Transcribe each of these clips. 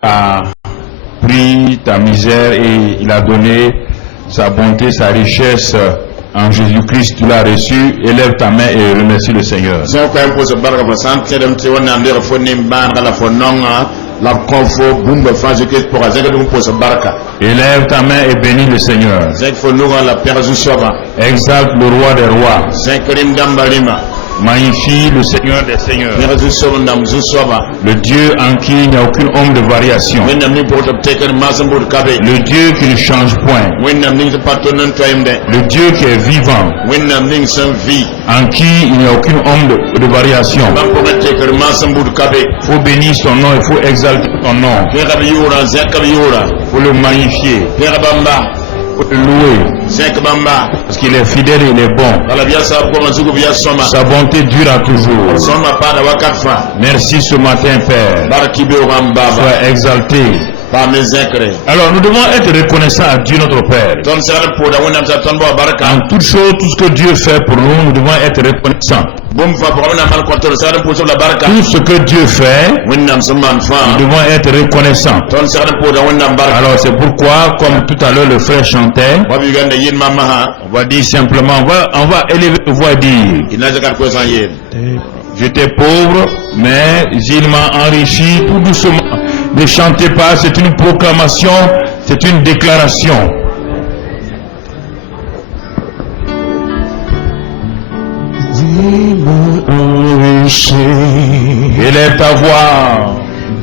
a pris ta misère et il a donné sa bonté, sa richesse en Jésus-Christ. Tu l'as reçu. Élève ta main et remercie le Seigneur. Élève ta main et bénis le Seigneur. Exalte le roi des rois. Magnifie le Seigneur des seigneurs. Le Dieu en qui il n'y a aucune ombre de variation. Le Dieu qui ne change point. Le Dieu qui est vivant. En qui il n'y a aucune ombre de variation. Il faut bénir son nom, il faut exalter son nom. Il faut le magnifier. Le louer parce qu'il est fidèle et il est bon. Sa bonté dure à toujours. Merci ce matin, Père. Sois exalté. Alors nous devons être reconnaissants à Dieu notre Père. En toute chose, tout ce que Dieu fait pour nous, nous devons être reconnaissants. Tout ce que Dieu fait, nous devons être reconnaissants. Alors c'est pourquoi, comme tout à l'heure le frère chantait, on va dire simplement, on va élever la voix et dire: j'étais pauvre, mais il m'a enrichi. Tout doucement. Ne chantez pas, c'est une proclamation, c'est une déclaration. Il m'a enrichi. Élève ta voix.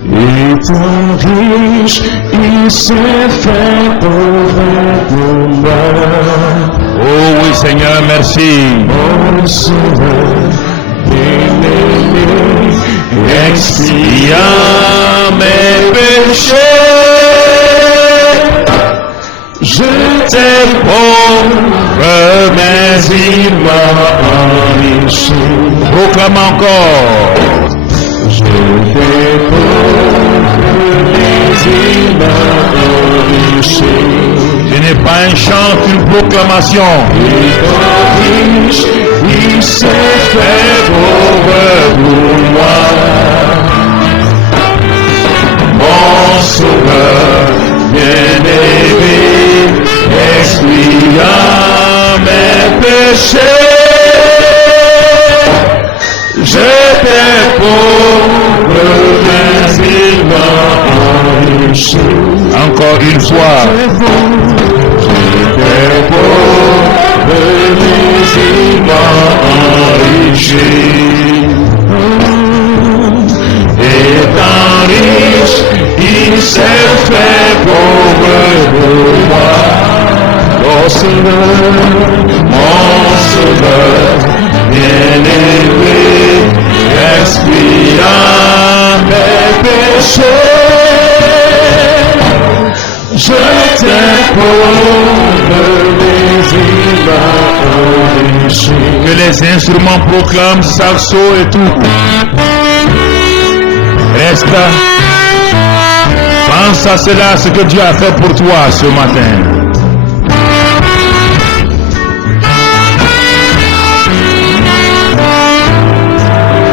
Étant riche, il s'est fait pauvre pour moi. Oh oui Seigneur, merci. Mon sauveur, bien-aimé, expia mes péchés. J'étais pauvre, mais il m'a enrichi. Proclame encore. J'étais pauvre, mais il m'a enrichi. Ce n'est pas un chant, une proclamation. Il s'est fait pauvre pour moi. Mon sauveur bien-aimé, expia mes péchés. J'étais pauvre, mais il m'a enrichi. Encore une fois. J'étais pauvre, mais il m'a enrichi. Étant riche, il s'est fait pauvre pour moi. Mon sauveur, bien-aimé, expia mes péchés. J'étais pauvre, mais il m'a enrichi. Que les instruments proclament, saxo et tout. Reste. Pense à cela, ce que Dieu a fait pour toi ce matin.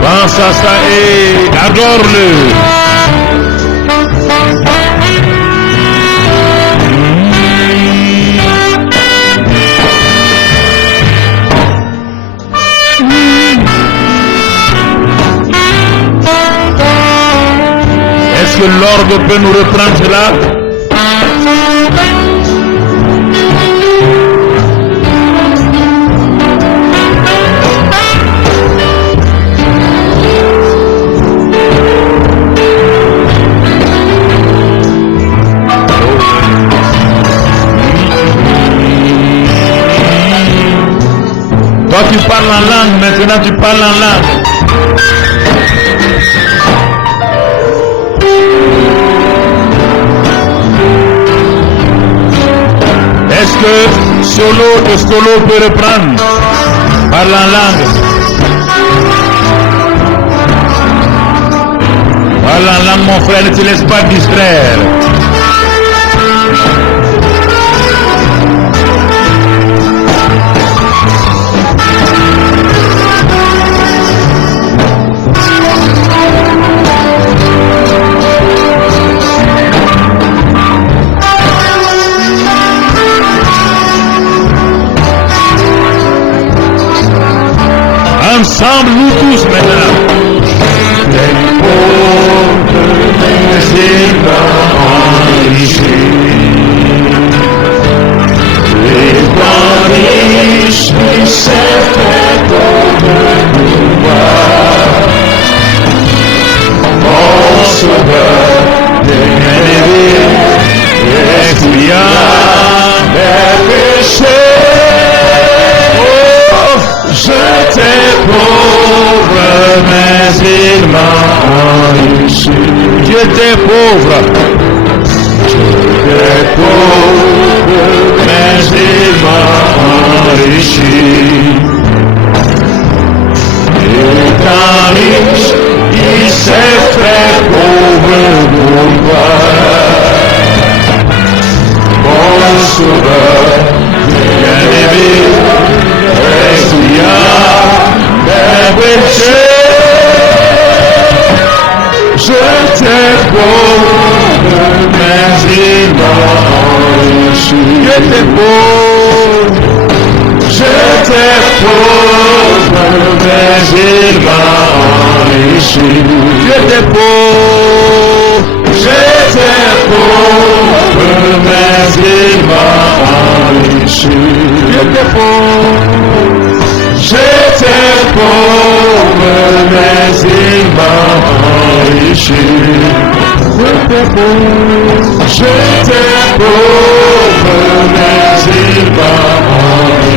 Pense à ça et adore-le. Est-ce que l'orgue peut nous reprendre cela? Toi tu parles en langue, maintenant tu parles en langue. Est-ce que solo peut reprendre? Parle en langue. Parle en langue mon frère, ne te laisse pas distraire. Ensemble, nous tous maintenant. Les pauvres, mais il m'a enrichi. Les grands riches, il s'est fait pauvre pour moi. Mon sauveur, bien-aimé, expiant mes péchés. Oh, j'étais pauvre, mais il m'a enrichi. J'étais pauvre. J'étais pauvre, mais il m'a enrichi. Étant riche, il s'est fait pauvre pour moi. Mon sauveur, bien-aimé, expiant mes péchés. J'étais pauvre, mais il m'a enrichi. J'étais pauvre, mais il m'a enrichi. J'étais pauvre, mais il m'a enrichi. J'étais pauvre, mais il m'a enrichi. J'étais pauvre, mais il m'a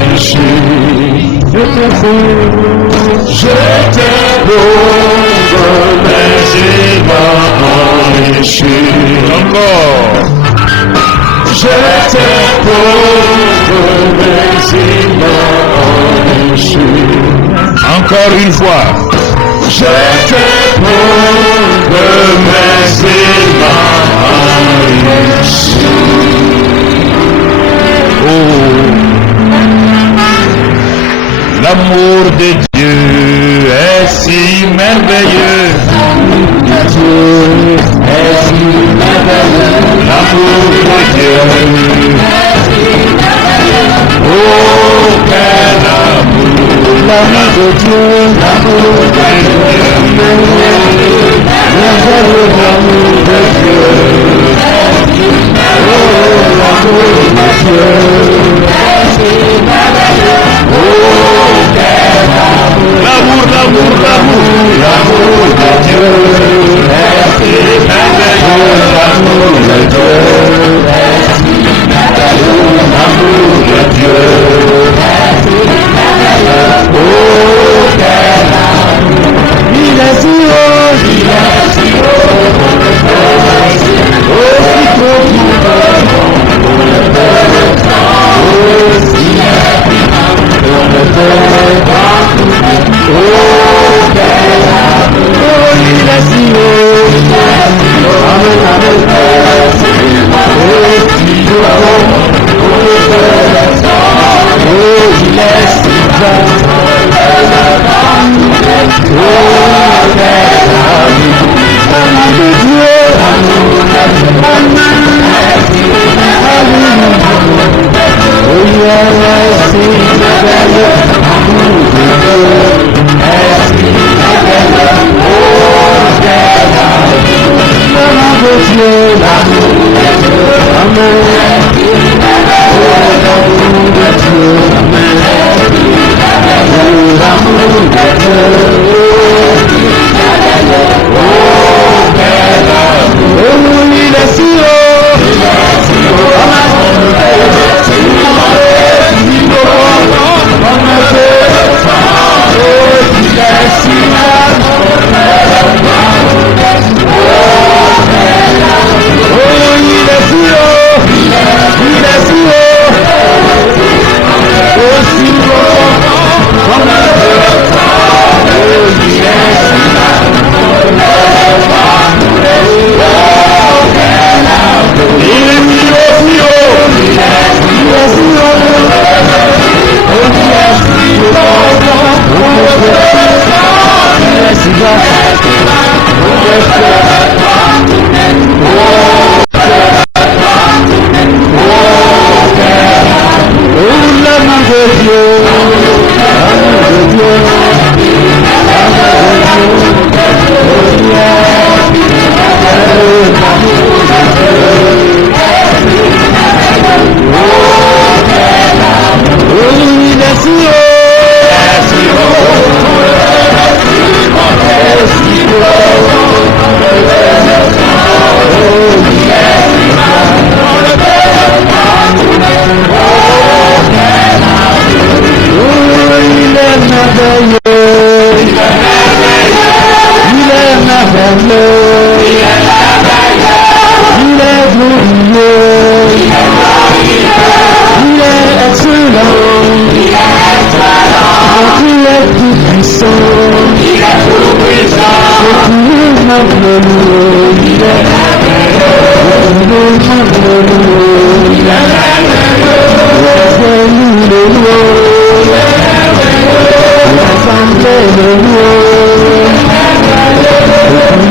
enrichi. J'étais pauvre, mais il m'a enrichi. Encore. J'étais pauvre, mais il m'a enrichi. Encore une fois. J'étais pauvre, mais il m'a enrichi. Oh, l'amour de Dieu est si merveilleux. L'amour de Dieu. Oh, quel amour. L'amour de Dieu, l'amour de Dieu. L'amour de Dieu. Oh, l'amour de Dieu. Oh, quel amour. L'amour, l'amour, l'amour. L'amour de Dieu. L'amour de Dieu. L'amour de Dieu. Oh, quel amour. Il est si haut, il est si haut. Oh, si profond, aussi infiniment, on ne peut pas. Oh, quel amour. Oh, il est si haut, il est si haut. Amen, amen. Oh, si profond, on ne peut pas. Oh, il est si grand. Oh, quel amour. Amour de Dieu, amour de Dieu, oh, yes, c'est merveilleux, amour de Dieu, est-ce merveilleux, oh, quel amour, l'amour de Dieu, l'amour de Dieu, amen, oh, l'amour de Dieu, amen, oh, l'amour de Dieu, oh, quel amour, oh, il est si haut, il est si haut,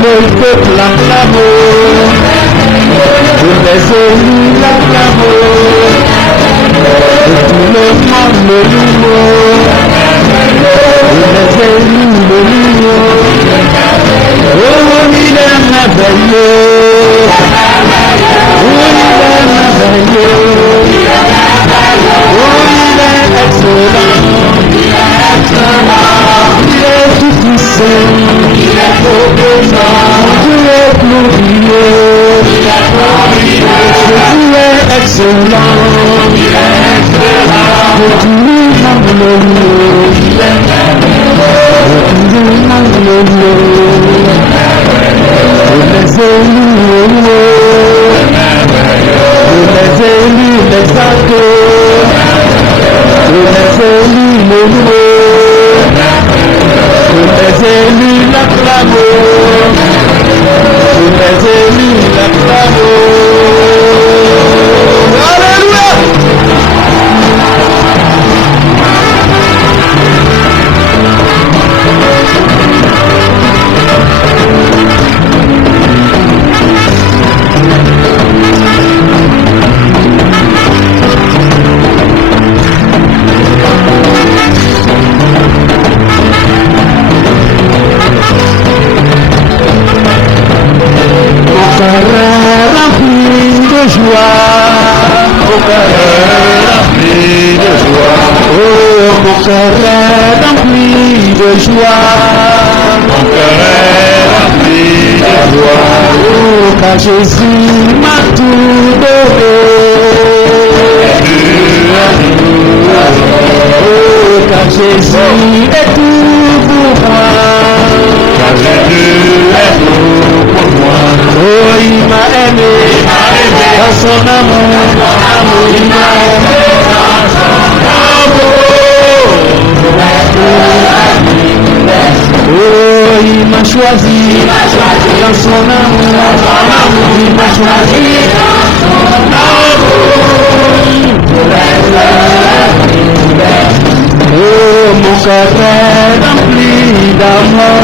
Le peuple acclame, les élus l'acclament, tout le monde le loue, les élus le louent. Oh, il est merveilleux, oh, il est merveilleux, oh, il est excellent, il est tout puissant, il est glorieux, Dieu est glorieux, Dieu est excellent, Dieu est glorieux, les élus l'exaltent, les élus le louent, les élus l'acclament, les élus l'acclament. Alléluia! Jésus m'a tout donné, oh, car Jésus est tout pour moi, car Jésus est tout pour moi, oh, il m'a aimé dans son amour, il m'a aimé dans son amour, oh, il m'a choisi dans son amour, il m'a choisi dans son amour. Oh, mon cœur est rempli d'amour,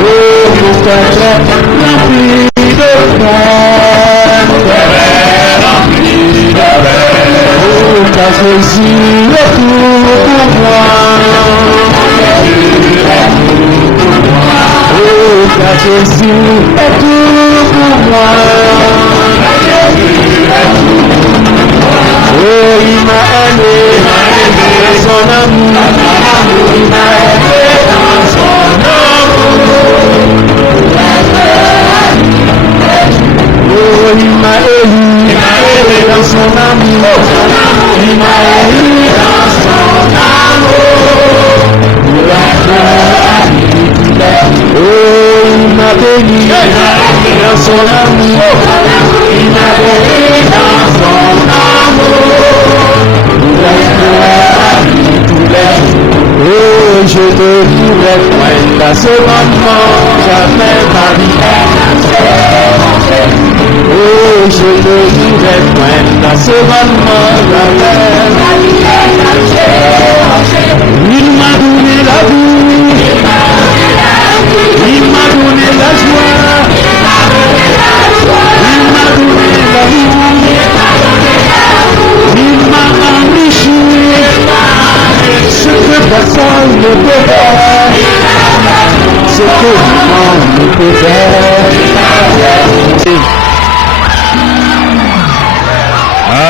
oh, mon cœur est rempli de paix, oh, car Jésus est tout pour moi. Oh, car Jésus est tout pour moi. Oh, il m'a aimé dans son amour. Il m'a aimé dans son amour. Oh, il m'a élu dans son amour. Il m'a élu dans son amour. Oh, il m'a béni dans son amour, il m'a béni dans son amour, oh, je te vivrai point dans ce moment, jamais ma vie. Oh, je te vivrai point dans ce moment, jamais ma vie. Il m'a donné la vie, il m'a donné la joie, il m'a donné l'amour, il m'a enrichi, ce que personne ne peut faire, ce que le monde ne peut faire.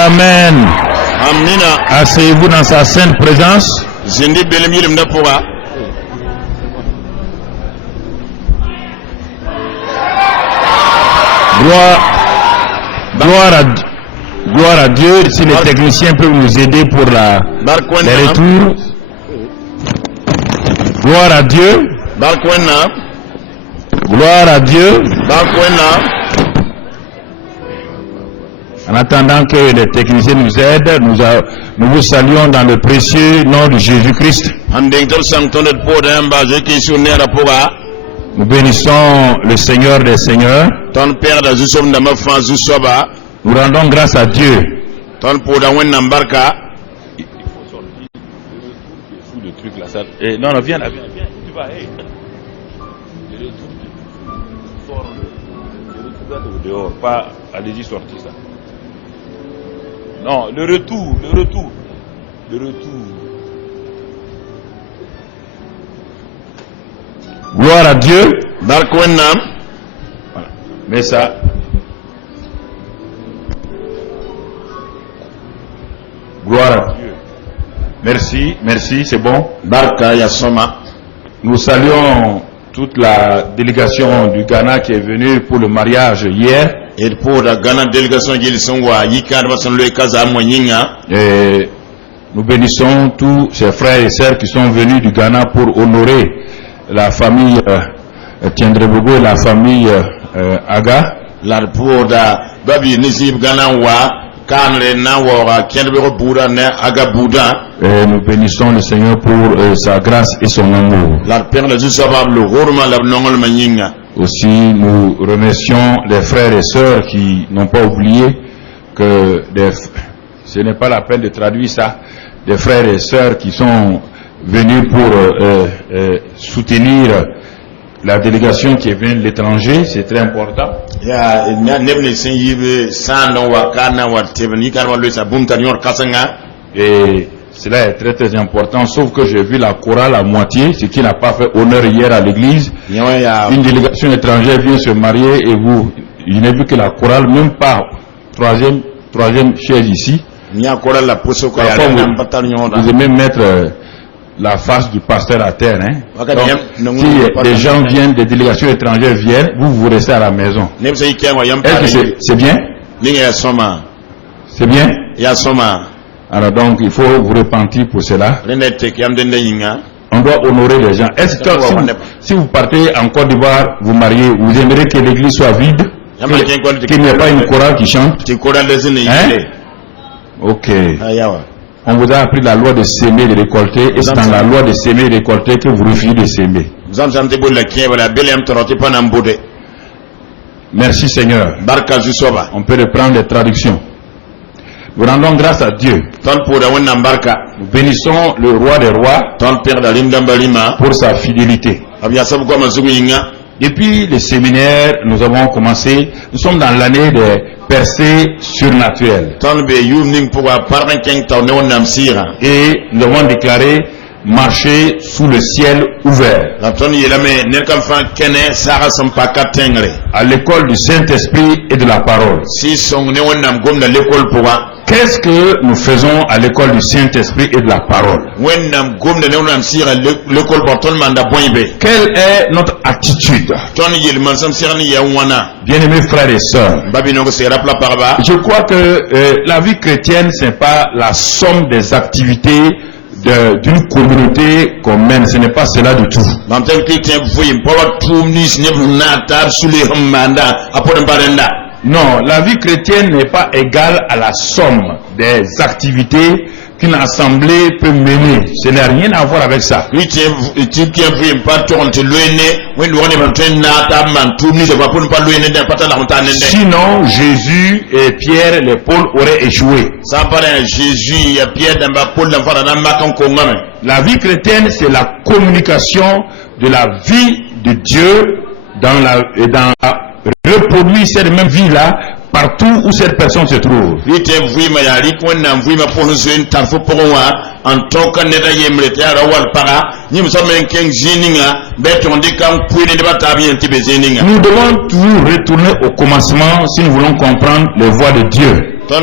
Amen. Amina. Asseyez-vous dans sa sainte présence. Zindi belemi limna poga. Gloire à Dieu. Si les techniciens peuvent nous aider pour les retours. Gloire à Dieu. Gloire à Dieu. En attendant que les techniciens nous aident, nous vous saluons dans le précieux nom de Jésus-Christ. Nous bénissons le Seigneur des Seigneurs. Nous rendons grâce à Dieu. Ton poda wennam barka. Il faut sortir sous le truc là. Ça... Eh, non, viens là, viens. Tu vas, hey. Le retour qui sort le retour dehors, pas allez-y sortir ça. Non, le retour. Gloire à Dieu. Barka wennam. Voilà. Mais ça. Gloire à Dieu. Merci, c'est bon. Barka yasoma. Nous saluons toute la délégation du Ghana qui est venue pour le mariage hier. Et pour la Ghana délégation qui sont wa yikar basan le kaza moyinga. Et nous bénissons tous ces frères et sœurs qui sont venus du Ghana pour honorer la famille Tiendrebogo et la famille Aga. La pour da babi nisib Ghana wa kanre na wa Tiendrebogo Bouddha ne Aga Bouddha. Et nous bénissons le Seigneur pour sa grâce et son amour. La père le jusabab le horma la nongol manyinga. Aussi, nous remercions les frères et sœurs qui n'ont pas oublié que ce n'est pas la peine de traduire ça, des frères et sœurs qui sont venus pour soutenir la délégation qui est venue de l'étranger, c'est très important. Et cela est très très important, sauf que j'ai vu la chorale à moitié, ce qui n'a pas fait honneur hier à l'église. Une délégation étrangère vient se marier et je n'ai vu que la chorale, même pas troisième chaise ici. Parfois, vous aimez mettre la face du pasteur à terre. Hein? Donc, si des gens viennent, des délégations étrangères viennent, vous restez à la maison. Est-ce que c'est bien? C'est bien? Alors donc, il faut vous repentir pour cela. On doit honorer les gens. Est-ce que si vous partez en Côte d'Ivoire, vous mariez, vous aimeriez que l'église soit vide? Qu'il n'y ait pas une chorale qui chante? Hein? Ok. On vous a appris la loi de s'aimer et de récolter, et c'est dans la loi de s'aimer et de récolter que vous refusez de s'aimer. Merci Seigneur. On peut reprendre les traductions. Nous rendons grâce à Dieu. Nous bénissons le roi des rois pour sa fidélité. Depuis le séminaire, nous avons commencé, nous sommes dans l'année des percées surnaturelles. Et nous avons déclaré marcher sous le ciel ouvert. À l'école du Saint-Esprit et de la parole. Qu'est-ce que nous faisons à l'école du Saint-Esprit et de la parole? Quelle est notre attitude? Bien-aimés frères et sœurs, je crois que la vie chrétienne, ce n'est pas la somme des activités d'une communauté qu'on mène, ce n'est pas cela du tout. Non, la vie chrétienne n'est pas égale à la somme des activités qu'une assemblée peut mener. Ce n'a rien à voir avec ça. Sinon, Jésus et Pierre, les Paul auraient échoué. La vie chrétienne, c'est la communication de la vie de Dieu dans reproduire cette même vie-là partout où cette personne se trouve. Nous devons toujours retourner au commencement si nous voulons comprendre les voies de Dieu. Quand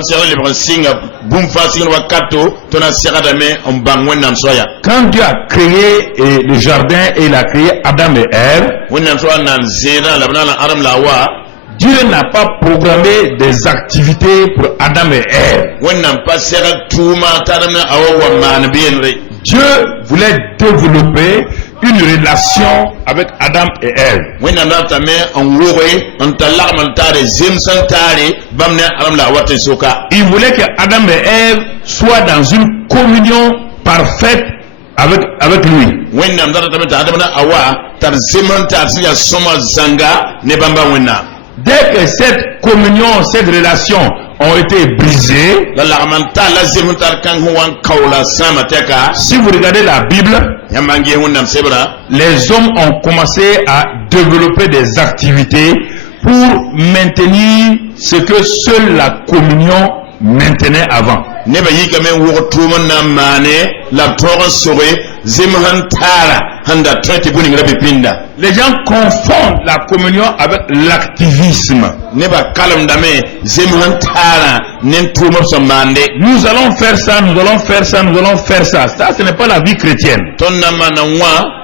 Dieu a créé le jardin et il a créé Adam et Ève, Dieu n'a pas programmé des activités pour Adam et Ève. Dieu voulait développer une relation avec Adam et Ève. Il voulait que Adam et Ève soient dans une communion parfaite avec lui. Dès que cette communion, cette relation ont été brisés. La larmanta la zimuntar kan huwan kaula sama teka. Si vous regardez la Bible, Yamangi hundam sebra. les hommes ont commencé à développer des activités pour maintenir ce que seule la communion maintenait avant. Neba yika men wo tuman na mane la toran sore zimhantara handa trete buning la bipinda. Les gens confondent la communion avec l'activisme. Neba kalam dame zimhantara nen tumam samande. Nous allons faire ça, nous allons faire ça, nous allons faire ça. Ça, ce n'est pas la vie chrétienne. Tonna mana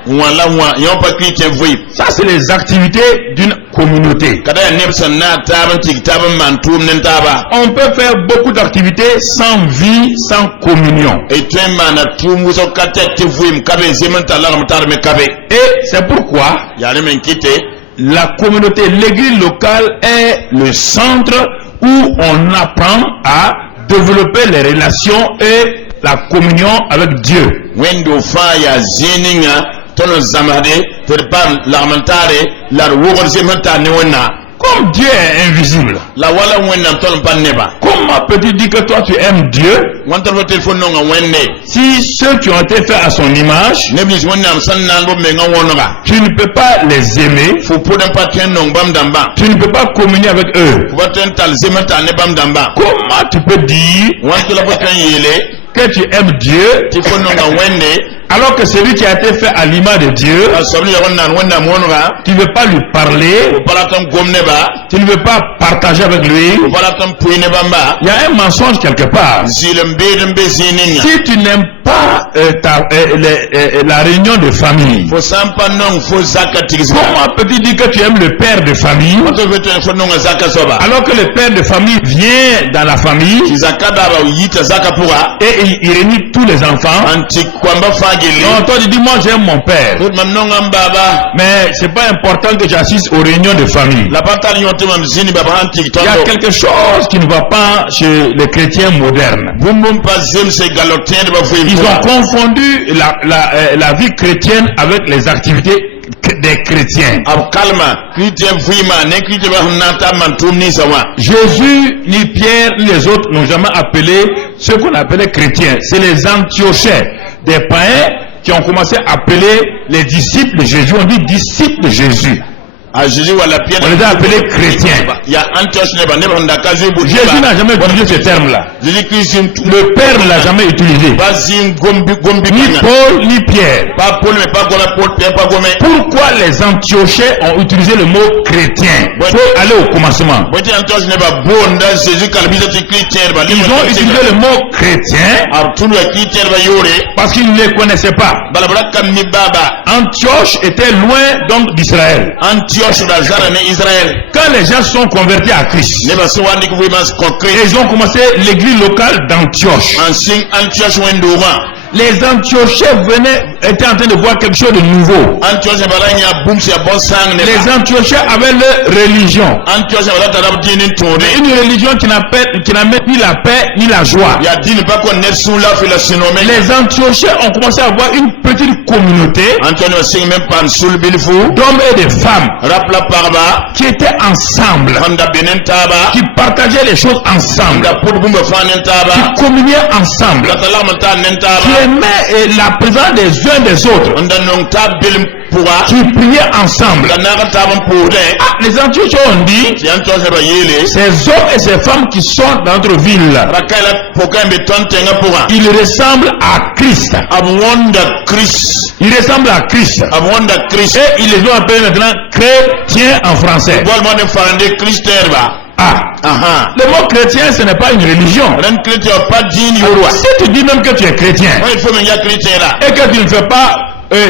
la yon pas chrétien vui. Ça, c'est les activités d'une communauté. Kada nebsa na taban tik taban man tum nen taba. On peut faire beaucoup d'activités sans vie, sans communion. Et tu mana tum so katete vui mkabe zimhantara la mtar me kabe. Et c'est pourquoi la communauté, l'église locale est le centre où on apprend à développer les relations et la communion avec Dieu. Wendo faya zininga tono zamade prepare l'armentare la wogor zemanta ne wona. Comme Dieu est invisible, la wala wonna tono paneba. Comment peux-tu dire que toi tu aimes Dieu si ceux qui ont été faits à son image, tu ne peux pas les aimer, tu ne peux pas communier avec eux? Comment tu peux dire que tu aimes Dieu alors que celui qui a été fait à l'image de Dieu, tu ne veux pas lui parler, tu ne veux pas partager avec lui? Il y a un mensonge quelque part. Si tu n'aimes pas la réunion de famille, comment peux-tu dire que tu aimes le père de famille alors que le père de famille vient dans la famille et il réunit tous les enfants? Non, toi tu dis moi j'aime mon père, mais c'est pas important que j'assiste aux réunions de famille. Il y a quelque chose qui ne va pas chez les chrétiens modernes. Ils ont confondu la vie chrétienne avec les activités des chrétiens. Jésus, ni Pierre, ni les autres n'ont jamais appelé ceux qu'on appelait chrétiens. C'est les Antiochais, des païens, qui ont commencé à appeler les disciples de Jésus. On dit disciples de Jésus. On les a appelés chrétiens. Jésus n'a jamais utilisé ce terme-là. Le Père ne l'a jamais utilisé. Ni Paul, ni Pierre. Pourquoi les Antiochais ont utilisé le mot chrétien? Il faut aller au commencement. Ils ont utilisé le mot chrétien parce qu'ils ne les connaissaient pas. Antioche était loin donc d'Israël. Quand les gens sont convertis à Christ, ils ont commencé l'église locale d'Antioche. Les Antiochais étaient en train de voir quelque chose de nouveau. Les Antiochais avaient leur religion. Une religion qui n'amène ni la paix ni la joie. Les Antiochais ont commencé à avoir une petite communauté d'hommes et de femmes qui étaient ensemble, qui partageaient les choses ensemble, qui communiaient ensemble, qui aimaient la présence des uns des autres, qui priaient ensemble. Les Antiochais ont dit, ces hommes et ces femmes qui sont dans notre ville, ils ressemblent à Christ. Ils ressemblent à Christ. Et ils les ont appelés maintenant chrétiens en français. Le mot chrétien, ce n'est pas une religion. Si tu dis même que tu es chrétien et que tu ne fais pas,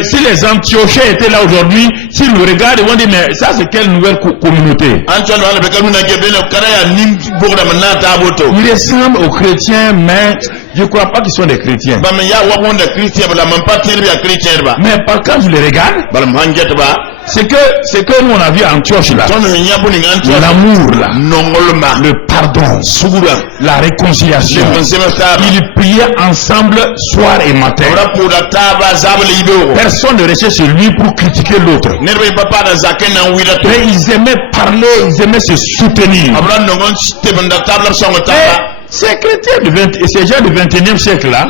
si les Antiochais étaient là aujourd'hui, s'ils nous regardent, ils vont dire mais ça c'est quelle nouvelle communauté? Ils ressemblent aux chrétiens, mais je ne crois pas qu'ils sont des chrétiens. Mais quand je les regarde, C'est que nous on a vu à Antioche là. L'amour là. Le pardon. La réconciliation. Ils priaient ensemble soir et matin. Personne ne restait chez lui pour critiquer l'autre. Mais ils aimaient parler, ils aimaient se soutenir. Ces chrétiens ces gens du 21e siècle là,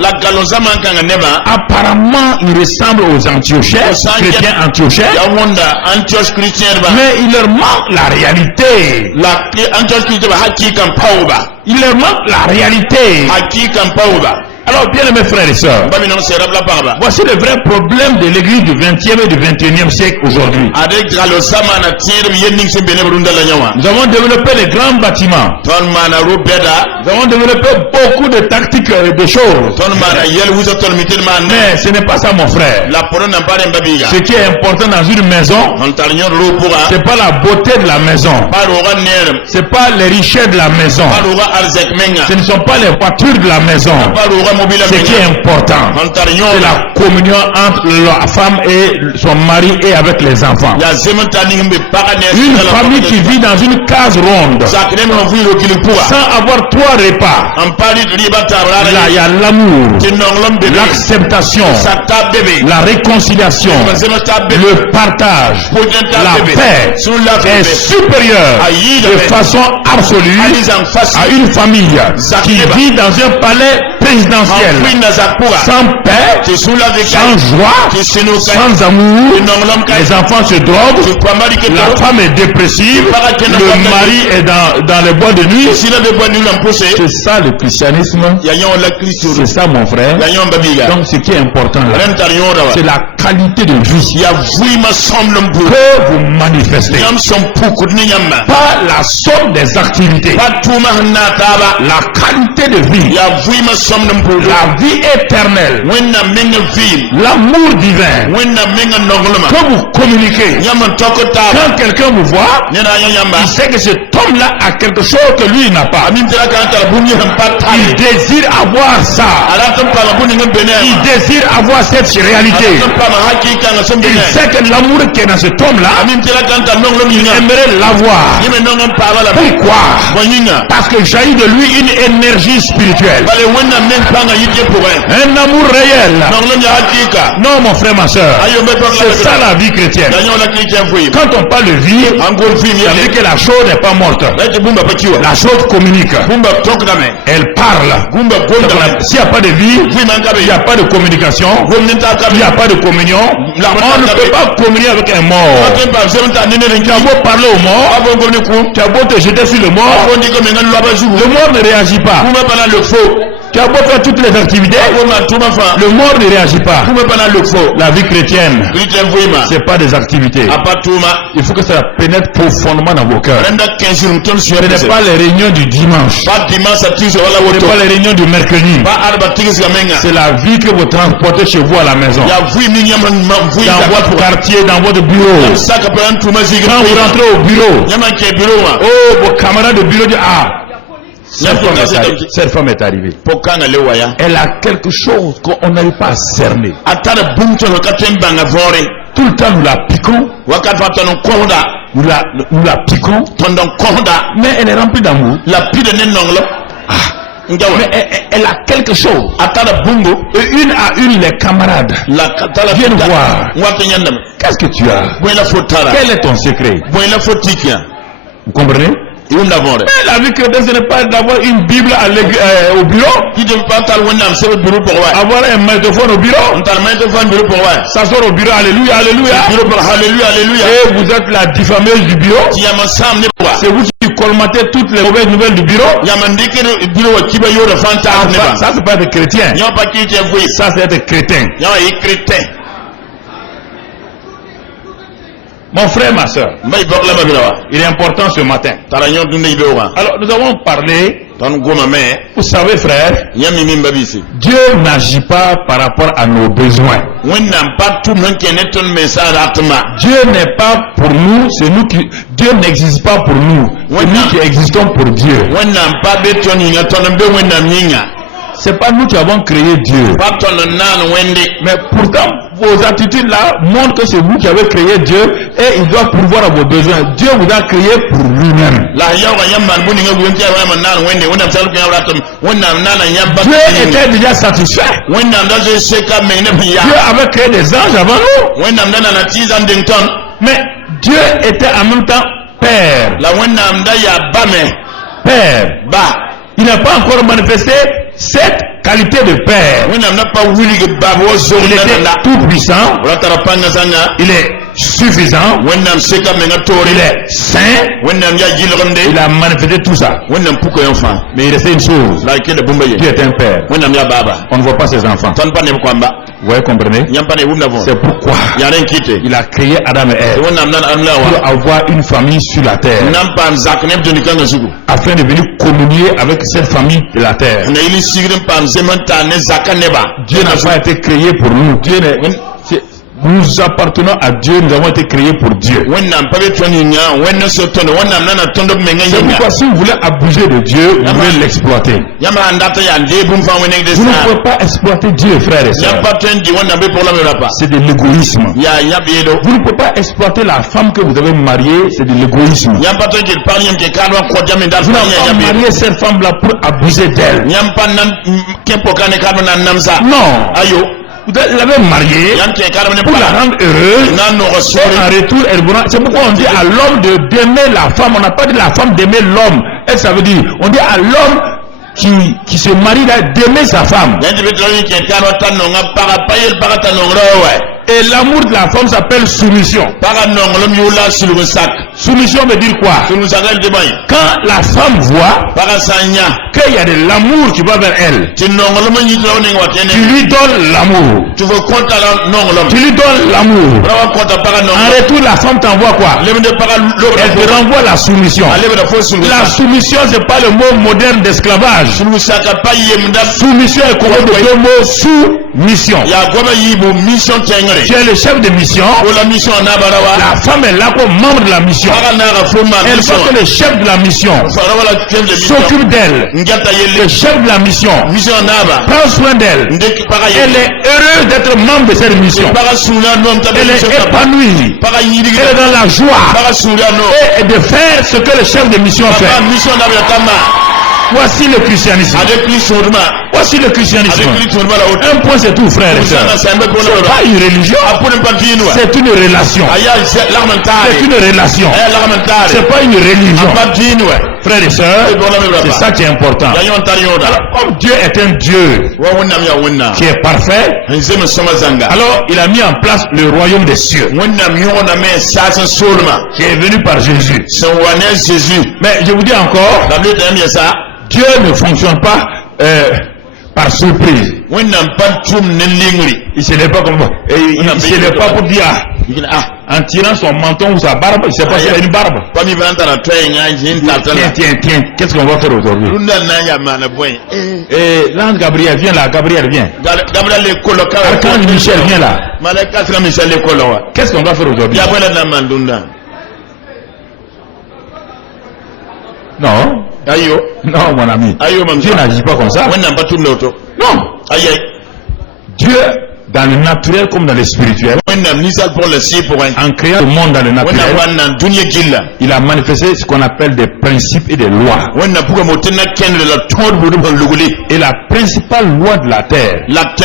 apparemment ils ressemblent aux Antiochiens, chrétiens antiochiens, mais il leur manque la réalité. Il leur manque la réalité. Alors, bien mes frères et sœurs, voici le vrai problème de l'église du 20e et du 21e siècle aujourd'hui. Nous avons développé les grands bâtiments. Nous avons développé beaucoup de tactiques et de choses. Mais ce n'est pas ça, mon frère. Ce qui est important dans une maison, ce n'est pas la beauté de la maison. Ce n'est pas les richesses de la maison. Ce ne sont pas les voitures de la maison. Ce qui est important, c'est la communion entre la femme et son mari et avec les enfants. Une famille qui vit dans une case ronde, sans avoir 3 repas. Là, il y a l'amour, l'acceptation, la réconciliation, le partage, la paix est supérieure de façon absolue à une famille qui vit dans un palais présidentiel, sans paix, sans joie, sans amour. Les enfants se droguent, la femme est dépressive, le mari est dans les bois de nuit. C'est ça le christianisme. C'est ça, mon frère. Donc ce qui est important là, c'est la qualité de vie que vous manifestez, pas la somme des activités. La qualité de vie, la vie éternelle, l'amour divin que vous communiquez. Quand quelqu'un vous voit, il sait que cet homme-là a quelque chose que lui n'a pas. Il désire avoir ça. Il désire avoir cette réalité. Il sait que l'amour qui est dans cet homme-là, il aimerait l'avoir. Pourquoi? Parce que jaillit de lui une énergie spirituelle. Un amour réel. Non, mon frère, ma soeur. C'est ça la vie chrétienne. Quand on parle de vie, ça veut dire que la chose n'est pas morte. La chose communique. Elle parle. S'il n'y a pas de vie, il n'y a pas de communication, il n'y a pas de communion. On ne peut pas communier avec un mort. Tu as beau parler au mort, tu as beau te jeter sur le mort, le mort ne réagit pas. Tu as beau faire toutes les activités, le mort ne réagit pas. La vie chrétienne, ce n'est pas des activités. Il faut que ça pénètre profondément dans vos cœurs. Ce n'est pas les réunions du dimanche. Ce n'est pas les réunions du mercredi. C'est la vie que vous transportez chez vous à la maison. Dans votre quartier, dans votre bureau. Quand vous rentrez au bureau, oh, vos camarades de bureau disent, ah, cette femme est arrivée. Elle a quelque chose qu'on n'arrive pas à cerner. Tout le temps nous la piquons. Nous la piquons. Mais elle est remplie d'amour. Mais elle a quelque chose. Et une à une, les camarades viennent voir. Qu'est-ce que tu as? Quel est ton secret? Vous comprenez? Mais la vie chrétienne, ce n'est pas d'avoir une Bible au bureau. Avoir un magnétophone au bureau. S'asseoir au bureau, alléluia, alléluia. Et vous êtes la diffameuse du bureau. C'est vous qui colmatez toutes les mauvaises nouvelles du bureau. Ça, c'est pas être chrétien. Ça, c'est être crétin. Mon frère, ma soeur, il est important ce matin. Alors, nous avons parlé, vous savez, frère, Dieu n'agit pas par rapport à nos besoins. Dieu n'est pas pour nous, c'est nous qui... Dieu n'existe pas pour nous, c'est nous qui existons pour Dieu. C'est pas nous qui avons créé Dieu. Mais pourtant, vos attitudes-là montrent que c'est vous qui avez créé Dieu et il doit pourvoir à vos besoins. Dieu vous a créé pour lui-même. Dieu était déjà satisfait. Dieu avait créé des anges avant nous. Mais Dieu était en même temps Père. Père. Il n'a pas encore manifesté cette qualité de Père. Il était tout puissant. Il est suffisant. Il est saint. Il a manifesté tout ça. Mais il restait une chose. Dieu est un père. On ne voit pas ses enfants. Vous voyez, comprenez? C'est pourquoi il a créé Adam et Ève pour avoir une famille sur la terre, afin de venir communier avec cette famille de la terre. Dieu n'a pas été créé pour nous. Nous appartenons à Dieu, nous avons été créés pour Dieu. C'est pourquoi si vous voulez abuser de Dieu, vous voulez l'exploiter. Vous ne pouvez pas exploiter Dieu, frères et sœurs. C'est de l'égoïsme. Vous ne pouvez pas exploiter la femme que vous avez mariée, c'est de l'égoïsme. Vous n'avez pas marié cette femme-là pour abuser d'elle. Non. Vous l'avez mariée pour la rendre heureuse. Et en retour, c'est pourquoi on dit à l'homme d'aimer la femme. On n'a pas dit à la femme d'aimer l'homme. Et ça veut dire, on dit à l'homme qui se marie d'aimer sa femme. Et l'amour de la femme s'appelle soumission. Soumission veut dire quoi? Quand la femme voit qu'il y a de l'amour qui va vers elle, tu lui donnes l'amour. Tu lui donnes l'amour. En retour, la femme t'envoie quoi? Elle te renvoie la soumission. La soumission, c'est pas le mot moderne d'esclavage. Soumission est composé de deux mots: sous-mission. Tu es le chef de mission. La femme est là comme membre de la mission. Elle voit que le chef de la mission s'occupe d'elle. Le chef de la mission prend soin d'elle. Elle est heureuse d'être membre de cette mission. Elle est épanouie. Elle est dans la joie et de faire ce que le chef de mission fait. Voici le christianisme. Voici le christianisme. Un point, c'est tout, frère et sœur. C'est pas une religion. C'est une relation. C'est une relation. C'est pas une religion. Frères et sœurs, c'est ça qui est important. Alors, comme Dieu est un Dieu qui est parfait, alors il a mis en place le royaume des cieux qui est venu par Jésus. Mais je vous dis encore, Dieu ne fonctionne pas par surprise. Il ne se lève pas comme ça. Il ne se lève pas pour dire en tirant son menton ou sa barbe, il ne sait pas s'il a une barbe. Tiens, qu'est-ce qu'on va faire aujourd'hui? L'ange Gabriel, viens là, Gabriel, viens. Archange Michel, viens là. Qu'est-ce qu'on va faire aujourd'hui? Non. Non, mon ami. Dieu n'agit pas comme ça. Non. Dieu, dans le naturel comme dans le spirituel, en créant le monde dans le naturel, il a manifesté ce qu'on appelle des principes et des lois. Et la principale loi de la terre, qui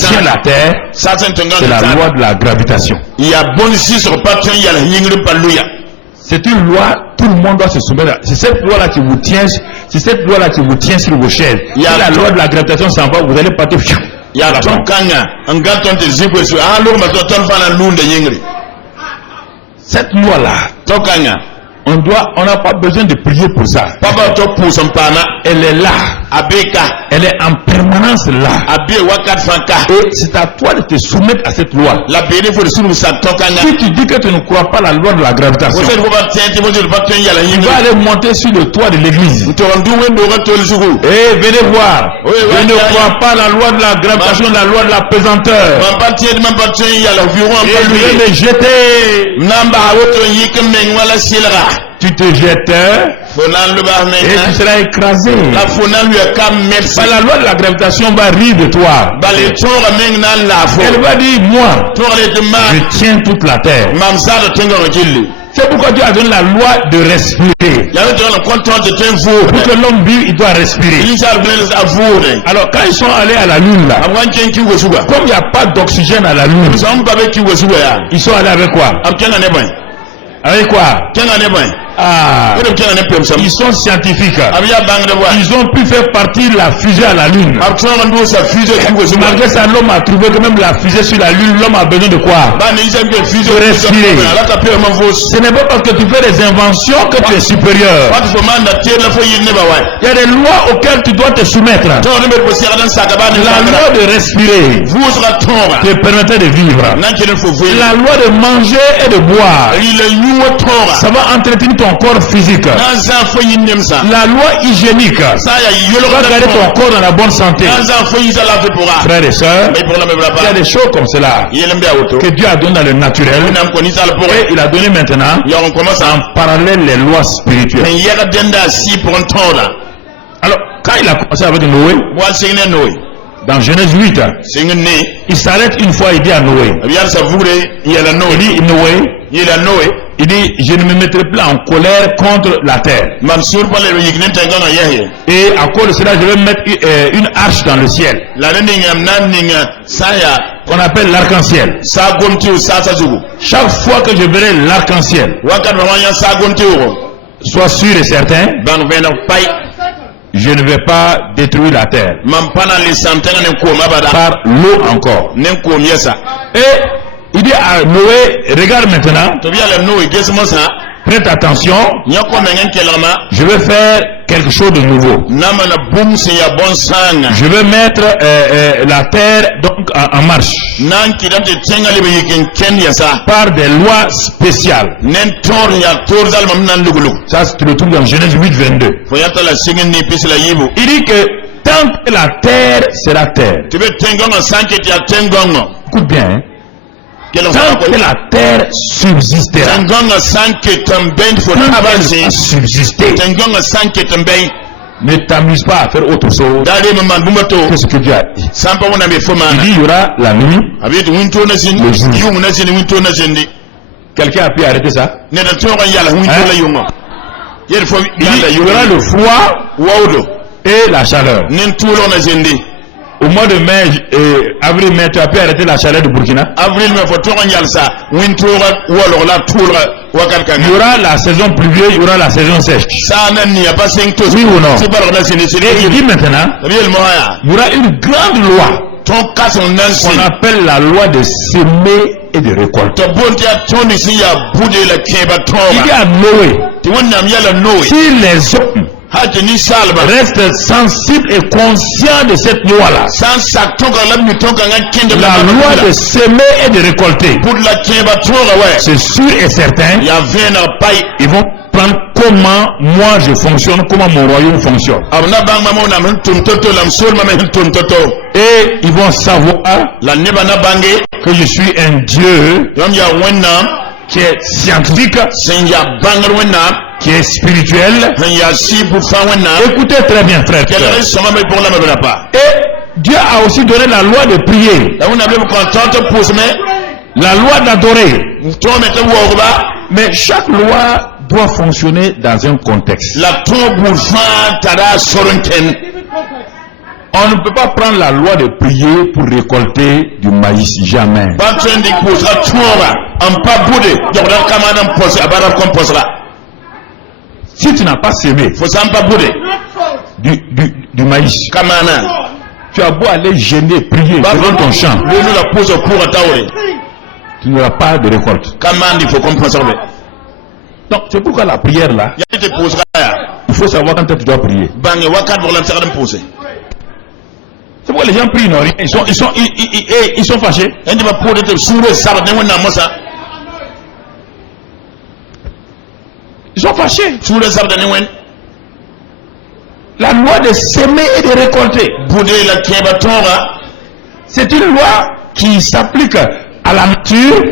tient la terre, c'est la loi de la gravitation. C'est une loi, tout le monde doit se soumettre. C'est cette loi-là qui vous tient, sur vos chaises. Si la loi de la gravitation s'en va, vous allez partir. Cette loi-là, on n'a pas besoin de prier pour ça. Elle est là. Elle est en permanence là. Et c'est à toi de te soumettre à cette loi. Si tu dis que tu ne crois pas à la loi de la gravitation, tu vas aller monter sur le toit de l'église. Et venez voir. Je ne crois pas à la loi de la gravitation, la loi de la pesanteur. Et je vais me jeter. tu te jettes et tu seras écrasé. Par la loi de la gravitation va rire de toi. Elle va dire, moi, je tiens toute la terre. C'est pourquoi Dieu a donné la loi de respirer. Pour que l'homme vive, il doit respirer. Alors quand ils sont allés à la lune là, comme il n'y a pas d'oxygène à la lune, ils sont allés avec quoi? Avec quoi? Ah, ils sont scientifiques. Ils ont pu faire partir la fusée à la lune. Malgré ça, l'homme a trouvé que même la fusée sur la lune, l'homme a besoin de quoi? De respirer. Ce n'est pas parce que tu fais des inventions que tu es supérieur. Il y a des lois auxquelles tu dois te soumettre. La loi de respirer te permettait de vivre. La loi de manger et de boire, ça va entretenir ton corps physique. La loi hygiénique va garder ton corps dans la bonne santé. Frères et sœurs, il y a des choses comme cela que Dieu a donné dans le naturel et il a donné maintenant en parallèle les lois spirituelles. Alors quand il a commencé avec Noé, dans Genèse 8, il s'arrête une fois, il dit à Noé, il dit, je ne me mettrai pas en colère contre la terre. Et à cause de cela, je vais mettre une arche dans le ciel, qu'on appelle l'arc-en-ciel. Chaque fois que je verrai l'arc-en-ciel, sois sûr et certain, je ne vais pas détruire la terre par l'eau encore. Et il dit à Noé, regarde maintenant, prête attention, je vais faire quelque chose de nouveau. Je vais mettre la terre donc en marche par des lois spéciales. Ça tu le trouves dans Genèse 8, 22. Il dit que tant que la terre sera terre, écoute bien, hein? Tant que la terre subsistera, ne t'amuse pas à faire autre chose que ce que Dieu a dit. Il dit il y aura la nuit, le jour. Quelqu'un a pu arrêter ça? Hein? Il y aura le froid et la chaleur. Au mois de mai, avril-mai, tu as pu arrêter la chaleur de Burkina? Il y aura la saison pluvieuse, il y aura la saison sèche. Oui ou non? Et il dit maintenant, il y aura une grande loi qu'on appelle la loi de semer et de récolter. Il dit à Noé, si les hommes reste sensible et conscient de cette loi-là, la loi de semer et de récolter, c'est sûr et certain, ils vont prendre comment moi je fonctionne, comment mon royaume fonctionne. Et ils vont savoir que je suis un Dieu qui est scientifique, qui est spirituel. Écoutez très bien, frère. Et Dieu a aussi donné la loi de prier, la loi d'adorer. Mais chaque loi doit fonctionner dans un contexte. On ne peut pas prendre la loi de prier pour récolter du maïs, jamais. Si tu n'as pas semé du maïs, tu as beau aller gêner, prier devant ton champ, tu n'auras pas de récolte. Donc c'est pourquoi la prière là, il faut savoir quand tu dois prier. C'est pourquoi les gens prient, non, rien. Ils sont fâchés. Ils sont fâchés. La loi de semer et de récolter, c'est une loi qui s'applique à la nature,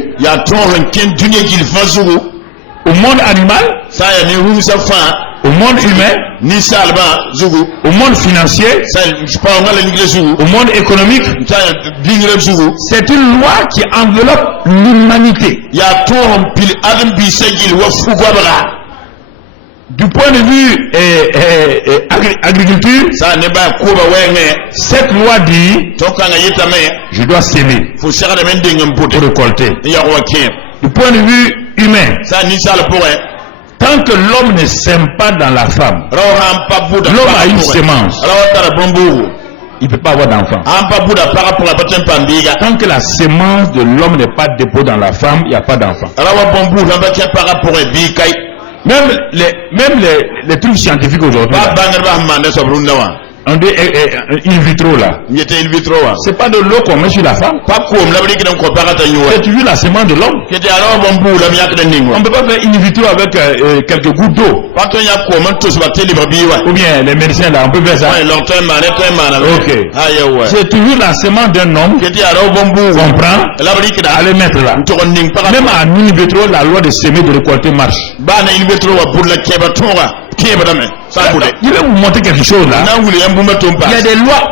au monde animal, sa ya ni rusa fa au monde humain, ni salba zugu au monde financier, sa pa ngala ni zugu au monde économique. sa dingira zugu C'est une loi qui enveloppe l'humanité. ya tohom pil adam bi segil wa fugwabara Du point de vue agriculture, sa ne ba kuba wenge cette loi dit to kanga yitame je dois s'aimer fu sagada men dingam pour pote récolter. ya wa kiem Du point de vue humain, sa ni sala pourrait tant que l'homme ne sème pas dans la femme, rawham pa buda l'homme a une semence, rawatara bombu il ne peut pas avoir d'enfant. ampa buda para pour la patin pandiga Tant que la semence de l'homme n'est pas déposée dans la femme, il n'y a pas d'enfant. rawa bombu lamba ke para pour bi kai Même les trucs scientifiques aujourd'hui, ba là, bangar ba mande sobrunda wa on dit in vitro là, nyete in vitro wa c'est pas de l'eau qu'on met sur la femme. pa ko m labri kidan ko para ta nyuwa Tu as vu la semence de l'homme? kete rawa bombu lam yak den ningo On ne peut pas faire in vitro avec quelques gouttes d'eau. pato ya ko man to so bateli ba biwa Ou bien les médecins là, on peut faire ça. ouais longtemps mané Ok. ayo wa C'est toujours la semence d'un homme kete rawa bombu qu'on prend labri kida à le mettre là. to ning para Même à in vitro, la loi de semer de récolter marche. ba na in vitro wa pour la keba tonga keba dame sa bude Je vais vous montrer quelque chose là. na wuli en bumba tompa Il y a des lois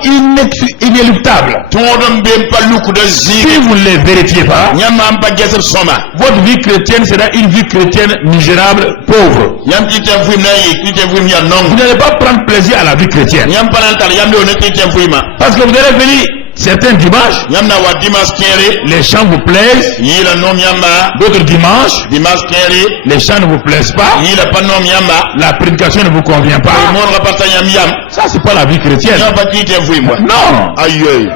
inéluctables. todon be paluku de Si zi vous ne les vérifiez pas, nyama ampa gesel soma votre vie chrétienne sera une vie chrétienne misérable, pauvre. yam kite fuim na yi kite fuim ya Vous nong n'allez pas prendre plaisir à la vie chrétienne. yam palantal yam do ne kite fuima Parce que vous allez venir certains dimanches, yam na wa dimas kere les chants vous plaisent, yila nom yamba d'autres dimanches, dimas kere les chants ne vous plaisent pas, yila panom yamba la prédication ne vous convient pas. mon rapata yam Ça, c'est pas la vie chrétienne. yam pa kite fuima Non. ayoy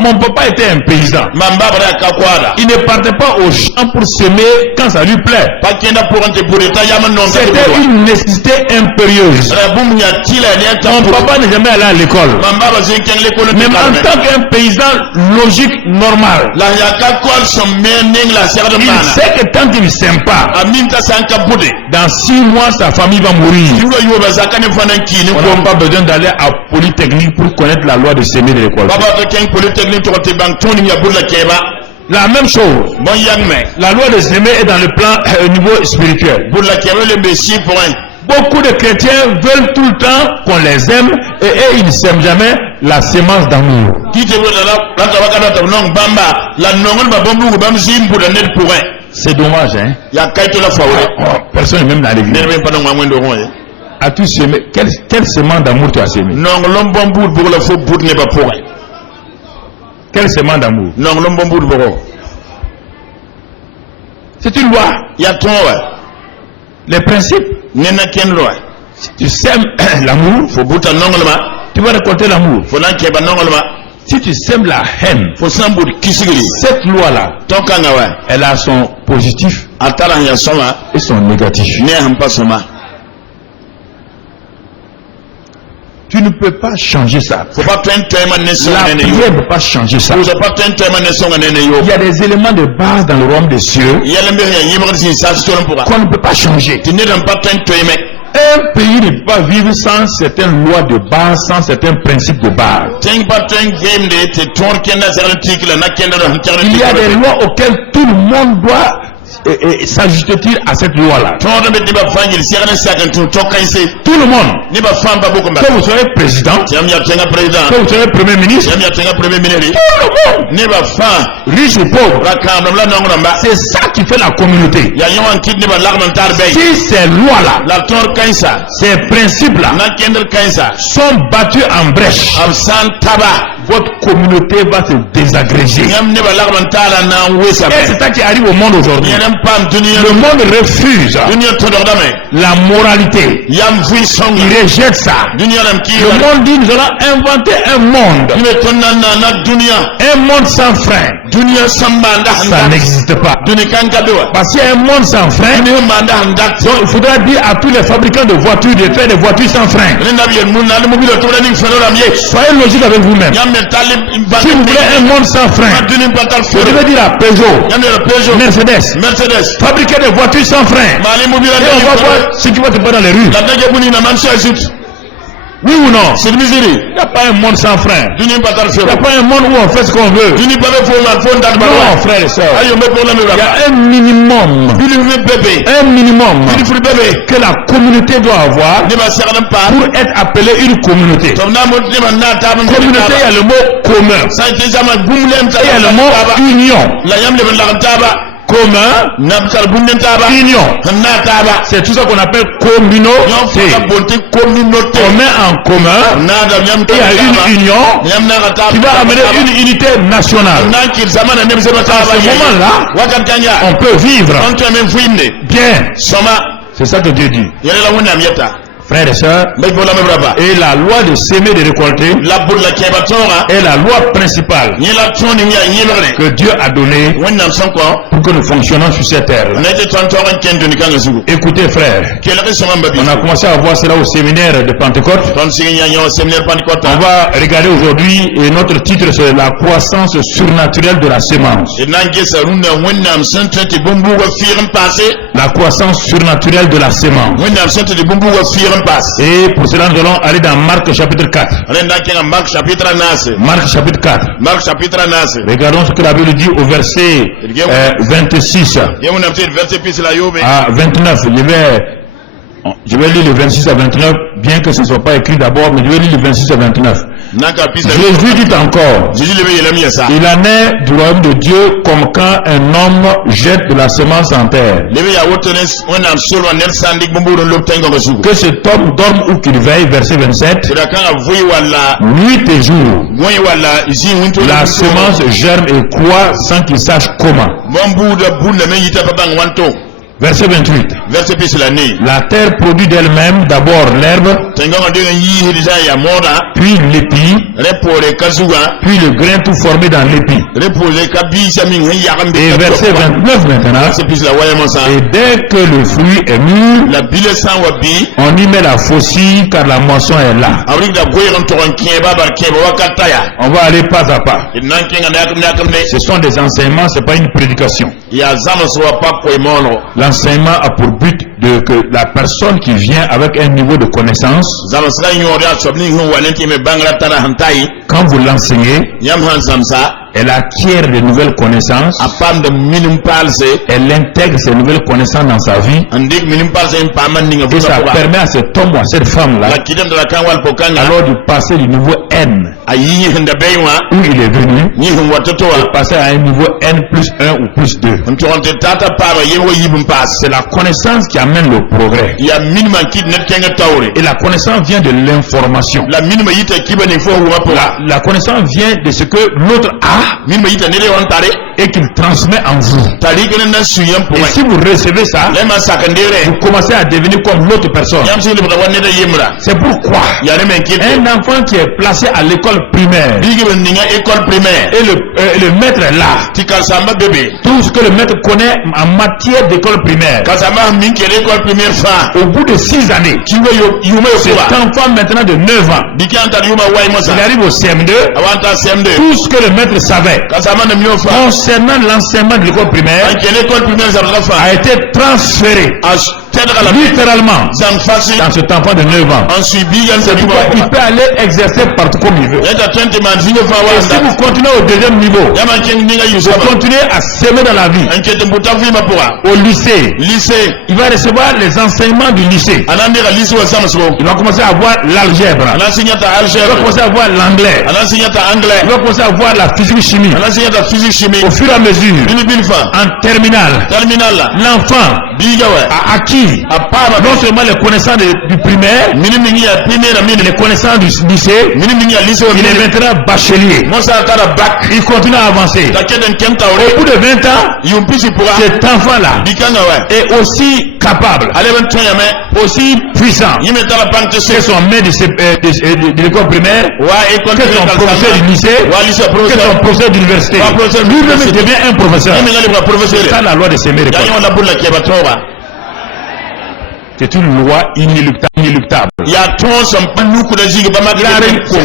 Mon papa était un paysan. mamba bara ka kwada Il ne partait pas au champ pour semer quand ça lui plaît. pa kenda pour ante pour ta yam non C'était une nécessité impérieuse. rabum nya tila ne ta Mon papa n'est jamais allé à l'école. mamba ba zinken le kono Même en tant qu'un paysan logique, normal, la yaka kol som mening la serre de il mana sait que tant qu'il ne s'aime pas, aminta sanka bude dans 6 mois, sa famille va mourir. yugo yugo zakane fanan kini On ko n'a pas besoin d'aller à Polytechnique pour connaître la loi de semer de l'école. baba to ken polytechnique to te bang toni ya bulla keba La même chose, bon yangme la loi de semer est dans le plan au niveau spirituel. bulla keba le messi point Beaucoup de chrétiens veulent tout le temps qu'on les aime et eux, ils ne sèment jamais la sémence d'amour. kite bulla la ta wakana to non bamba la nongol ba bombu bam zimbu da net point C'est dommage, hein? ya kaito la fawre Personne même dans l'église. ne be pas non ngwendo roye As-tu semé? Quelle sémence d'amour tu as sémé? non lom bombu bu la fo bud ne ba point Quelle sémence d'amour? non lom bombu bu ko C'est une loi. ya tonwa Les principes. nena ken loi Si tu sèmes l'amour, fo buta nongolma tu vas récolter l'amour. fo lan keba nongolma Si tu sèmes la haine, fo sambud kisigli cette loi-là, to kanga wa elle a son positif atala ya soma et son négatif. ne hampa soma Tu ne peux pas changer ça. faut pas tenter man ne songa La ne yo prière ne peut pas changer ça. faut pas tenter man ne songa ne yo Il y a des éléments de base dans le royaume des cieux yalla mbe ya yimar sin sa to lan pour qu'on ne peut pas changer. tu ne dan pas tenter mais Un pays ne peut pas vivre sans certaines lois de base, sans certains principes de base. ten pas ten game de te tor kenda garantique la na kenda do internet Il y a des lois auxquelles tout le monde doit s'ajuster à cette loi-là. tor de be ba fangil si kana sa kan to kaise Tout le monde. ni ba famba boko mba Que vous soyez président, yam ya tenga président que vous soyez premier ministre, yam ya tenga premier ministre tout le monde, ni ba fa riche ou pauvre, la kam la nongro mba c'est ça qui fait la communauté. ya yawan kid ni ba lagman tar bay Si ces lois-là, la tor kaisa ces principes-là na kender kaisa sont battus en brèche, am san taba votre communauté va se désagréger. yam ne ba lagman tala na wesa Et c'est ça qui arrive au monde aujourd'hui. yam pam dunia Le monde refuse dunia to dordame la moralité. yam fui song Il rejette ça. dunia lam ki Le monde dit nous allons inventer un monde. ni tonna na dunia Un monde sans frein. dunia samba nda Ça handa n'existe pas. duni kanka doa Parce qu'il y a un monde sans frein. dunia manda handa Donc il faudra dire à tous les fabricants de voitures de faire des voitures sans frein. ni nabi en mun na mo bilo to ni fero lam ye Soyez logique avec vous-même. yam ne talib Si vous voulez un monde sans frein, duni patal vous fero devez dire à Peugeot, yam ne Peugeot Mercedes, Mercedes fabriquer des voitures sans frein. mali mo bilo Et on va voir ce qui va se passer dans les rues. la daje buni na man sa jut Oui ou non? C'est misiri. Il n'y a pas un monde sans frein. Duni batar Il n'y a fero. pas un monde où on fait ce qu'on veut. Duni babe fo ndad ba. Non, frères et sœurs. Ayo me pour la me Il y ba. a un minimum. Duni me bébé. Un minimum Duni furi bébé. que la communauté doit avoir Ne ba sagadam pa. pour être appelée une communauté. Tom na mo ne ma na ta mo. Communauté, il y a le mot commun. Ça te jama gumlem ta. Et il y a le mot union. La yam le la taba. Commun, Nabtar gumlem taba. union. Na taba. C'est tout ça qu'on appelle communauté. La bonté communauté. On met en commun Nada yam et il y a une union yam na ta. qui va amener une unité nationale. Na ki zamana ne se ba ta. À ce moment-là, Wakan kanya. on peut vivre On te même fouine. bien. Soma. C'est ça que Dieu dit. Yale la wona mieta. Frères et sœurs, Mbay bola me braba. et la loi de s'aimer de récolter La boula keba tonga. est la loi principale Ni la toni ni ni lore. que Dieu a donnée Wonna sanko. pour que nous fonctionnons sur cette terre. Na te tontoran kendo ni kanga sugu. Écoutez frères, Kela ke soma mbabi. on a commencé à voir cela au séminaire de Pentecôte. Ton sinya nyo séminaire Pentecôte. On va regarder aujourd'hui et notre titre c'est la croissance surnaturelle de la semence. Nange saruna wonna amsante te bombu wa firam passé. La croissance surnaturelle de la semence. Wonna amsante te bombu wa firam passé. Et pour cela nous allons aller dans Marc chapitre 4. Renda kenga Marc chapitre 9. Marc chapitre 4. Marc chapitre 9. Regardons ce que la Bible dit au verset 26 Yemuna peut-être verset plus la yobe. à 29. Je vais lire le 26 à 29, bien que ce ne soit pas écrit d'abord, mais je vais lire le 26 à 29. Naka plus. Jésus dit encore, Jésus le veille la miasa. il en est du royaume de Dieu comme quand un homme jette de la semence en terre. Le veille à wotenes wonna amsolo nel sandik bombu don loptengo ko sugu. Que cet homme dorme ou qu'il veille, verset 27, Sira kanga vui wala nuit et jour, goy wala ici winto. la semence germe et croît sans qu'il sache comment. Bombu da bunna me yita babang wanto. Verset 28. Verset plus la ni. La terre produit d'elle-même d'abord l'herbe, Tenga on de yi hidisa ya moda. puis l'épi, Repore kazuga. puis le grain tout formé dans l'épi. Repose kabisa min yakambe. Et verset 29 maintenant. Verset plus la waya monsa. Et dès que le fruit est mûr, La bile san wabi. on y met la faucille car la moisson est là. Awrik da goy ron toron keba bar keba wakataya. On va aller pas à pas. Nan kenga nakam ne. Ce sont des enseignements, c'est pas une prédication. Ya zama so pa ko mono. L'enseignement a pour but de que la personne qui vient avec un niveau de connaissance, Zama sra nyori asobni hu walenti me bangla tara hantai. quand vous l'enseignez, Yam han samsa. elle acquiert de nouvelles connaissances, Apam de minimum palse. elle intègre ces nouvelles connaissances dans sa vie, Andik minimum palse pa man ninga et ça fuka. permet à cet homme ou à cette femme-là La kidam de la kanwal pokanga. alors de passer du niveau N Ayi henda beywa. où il est venu, Ni hu watotoa. passer à un niveau N plus 1 ou plus 2. Ntoronte tata para yewo yibum pass. C'est la connaissance qui amène le progrès. Ya minimum kid net kenga tawre. Et la connaissance vient de l'information. La minimum yita kiba ne fo huwa poa. La connaissance vient de ce que l'autre a Minimum yita nele on tare. et qu'il transmet en vous. Tari kene na suyam Et poa. si vous recevez ça, Lema sakandere. vous commencez à devenir comme l'autre personne. Yam sili bada wanne da yemra. C'est pourquoi Ya ne men kid. un enfant qui est placé à l'école primaire Bigi ben ninga école primaire. et le maître est là, Tikal samba bébé. tout ce que le maître connaît en matière d'école primaire, Kasama min kele école primaire fa. au bout de 6 années, Kiwe yuma cet yokuba. enfant maintenant de 9 ans, Biki anta yuma wai mosa. il arrive au CM2, Awanta CM2. tout ce que le maître savait Kasama na mio fa. concernant l'enseignement de l'école primaire Kele école primaire zabra fa. a été transféré As tedra la littéralement zan fasi. dans cet enfant de 9 ans. En suivi yan sa Il peut aller exercer partout comme il veut. Yata 20 man zinga fa Et si wanda. vous continuez au deuxième niveau, Yama ken ninga vous yusaba. continuez à s'aimer dans la vie, Enquête mbuta fi mapura. au lycée, Lycée. il va recevoir les enseignements du lycée. Anandira lycée wa samsko. Il va commencer à voir l'algèbre. Anasignata Il va algèbre. commencer à voir l'anglais. Anasignata Il anglais. va commencer à voir la physique-chimie. Anasignata physique chimie. Au fur et à mesure, Bili bilfa. en terminale, Terminal la. l'enfant Biga wa. a acquis Apama. non seulement les connaissances du primaire, Minimum ya primaire mini. les connaissances du lycée, Minimum ya lycée wa il est mini. maintenant bachelier. Mosa tara bac. Il continue à avancer. Takeden kenta Au ore. bout de 20 ans, Yumpisi pura. cet enfant-là Bikanga wa. est aussi capable, Ale ben tonya me. aussi puissant Yime tara pante que se. son maître de l'école primaire, Wa école que son professeur du lycée, Wa lycée que son professeur. professeur d'université. Wa professeur Lui-même d'université. devient un professeur. Yime ngali bra professeur. C'est ça la loi de s'aimer. Ya yon la bulla keba toba. C'est une loi inéluctable. Ya ton som panuku da jigi ba ma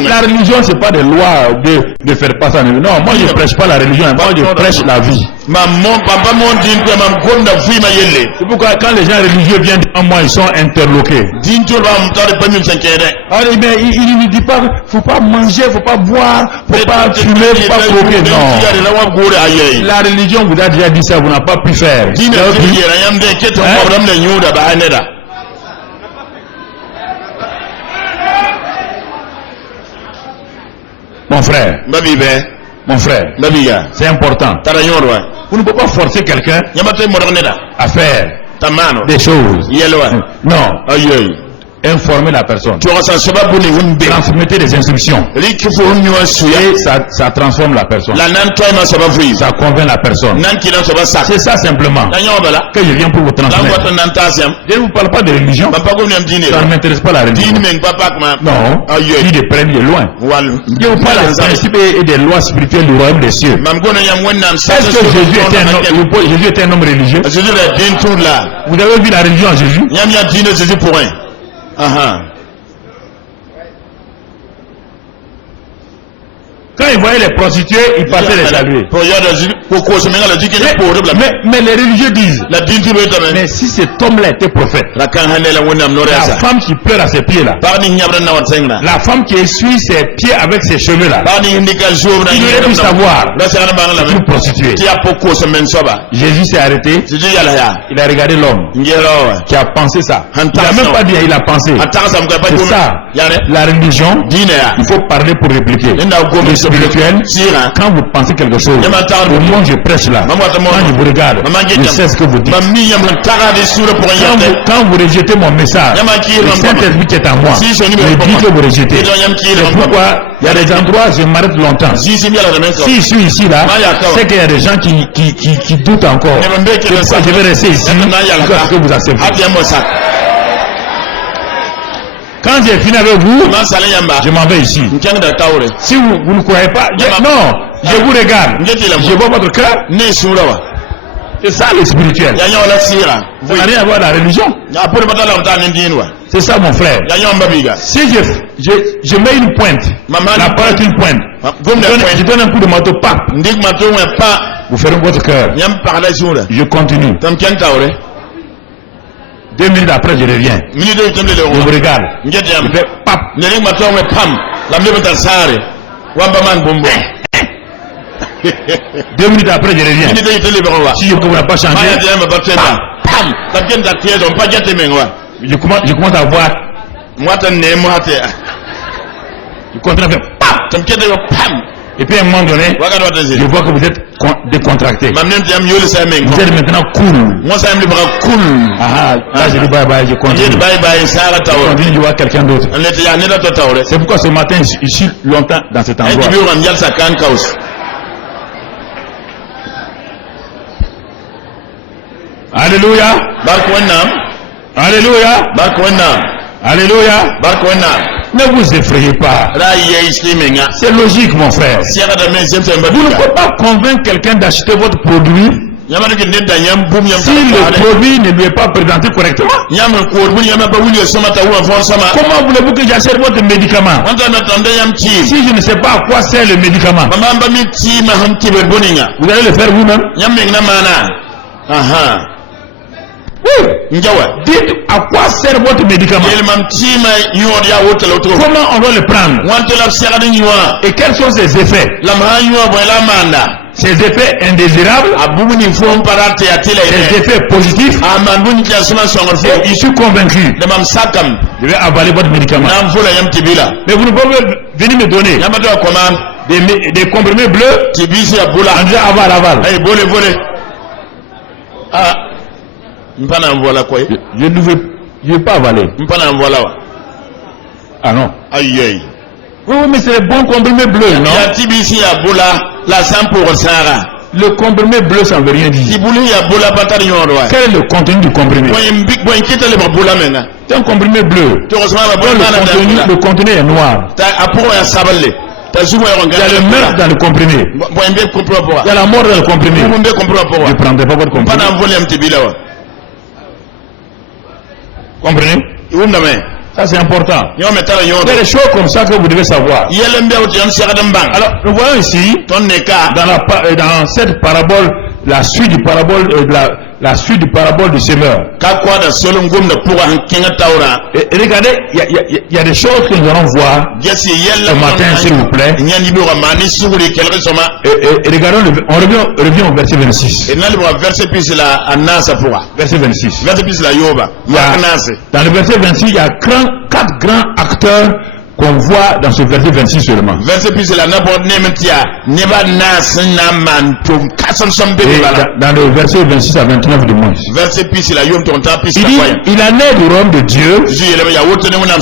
La religion, c'est pas des lois de faire passer. Non, moi je prêche pas la religion, moi je prêche la vie. C'est pourquoi quand les gens religieux viennent devant moi, ils sont interloqués. Allez, mais il ne dit pas, faut pas manger, faut pas boire, faut pas fumer, faut pas croquer. Non. La religion vous a déjà dit ça, vous n'avez pas pu faire. Mon frère, c'est important. Vous ne pouvez pas forcer quelqu'un à faire des choses. Non. Informer la personne. Transmettez des instructions. Et ça transforme la personne. Ça convainc la personne. C'est ça simplement que je viens pour vous transmettre. Je ne vous parle pas de religion. Ça ne m'intéresse pas la religion. Non. Ni de près ni de loin. Je vous parle des principes et des lois spirituelles du royaume des cieux. Est-ce que Jésus était un homme religieux? Vous avez vu la religion en Jésus? Quand il voyait les prostituées, il partait les saluer. Mais les religieux disent, mais si cet homme-là était prophète, la femme qui pleure à ses pieds-là, la femme qui essuie ses pieds avec ses cheveux-là, il aurait pu savoir une prostituée. Jésus s'est arrêté, il a regardé l'homme qui a pensé ça. Il n'a même pas dit, il a pensé. C'est ça, la religion, il faut parler pour répliquer. Spirituel, quand vous pensez quelque chose, au moment où je prêche là, quand je vous regarde, je sais ce que vous dites. Quand vous rejetez mon message, le Saint-Esprit qui est en moi, me dit que vous rejetez. C'est pourquoi il y a des endroits, je m'arrête longtemps. Si je suis ici là, c'est qu'il y a des gens qui doutent encore. C'est pourquoi je vais rester ici jusqu'à ce que vous acceptez. Quand j'ai fini avec vous, je m'en vais ici. Si vous ne croyez pas, non, je vous regarde. Je vois votre cœur. C'est ça le spirituel. Ça n'a rien à voir avec la religion. C'est ça mon frère. Si je mets une pointe, la parole est une pointe. Je donne un coup de marteau, pas. Vous ferez votre cœur. Je continue. 2 minutes après, je reviens. Je vous regarde. Je fais pap. 2 minutes après, je reviens. Si je ne pourrais pas changer, je commence à voir. Je continue à faire pap. Et puis à un moment donné, je vois que vous êtes décontracté. Vous êtes maintenant cool. Ah, là je dis bye bye, je continue. Je continue, je vois quelqu'un d'autre. C'est pourquoi ce matin, je suis longtemps dans cet endroit. Alléluia. Alléluia. Alléluia. Ne vous effrayez pas. C'est logique, mon frère. Vous ne pouvez pas convaincre quelqu'un d'acheter votre produit si le produit ne lui est pas présenté correctement. Comment voulez-vous que j'achète votre médicament si je ne sais pas à quoi sert le médicament? Vous allez le faire vous-même. Dites à quoi sert votre médicament? Comment on doit le prendre? Et quels sont ses effets? Ces effets indésirables, ces effets positifs. Et je suis convaincu. Je vais avaler votre médicament. Mais vous ne pouvez venir me donner des comprimés bleus en disant aval. Je ne veux pas avaler. Ah non. Oui, mais c'est les bons comprimés bleus, non? Le comprimé bleu, ça ne veut rien dire. Quel est le contenu du comprimé? C'est un comprimé bleu. Le contenu est noir. Il y a le meurtre dans le comprimé. Il y a la mort dans le comprimé. Je ne prendrai pas votre comprimé. Comprenez? Ça c'est important. Il y a des choses comme ça que vous devez savoir. Alors nous voyons ici, dans cette parabole la suite du parabole, la suite du parabole du semeur. Et regardez, il y a des choses que nous allons voir ce matin, s'il vous plaît. Et regardons, on revient au verset 26. Verset 26. Dans le verset 26, il y a 4 grands acteurs qu'on voit dans ce verset 26 seulement. Et dans le verset 26 à 29 de Moïse. Il en est du royaume de Dieu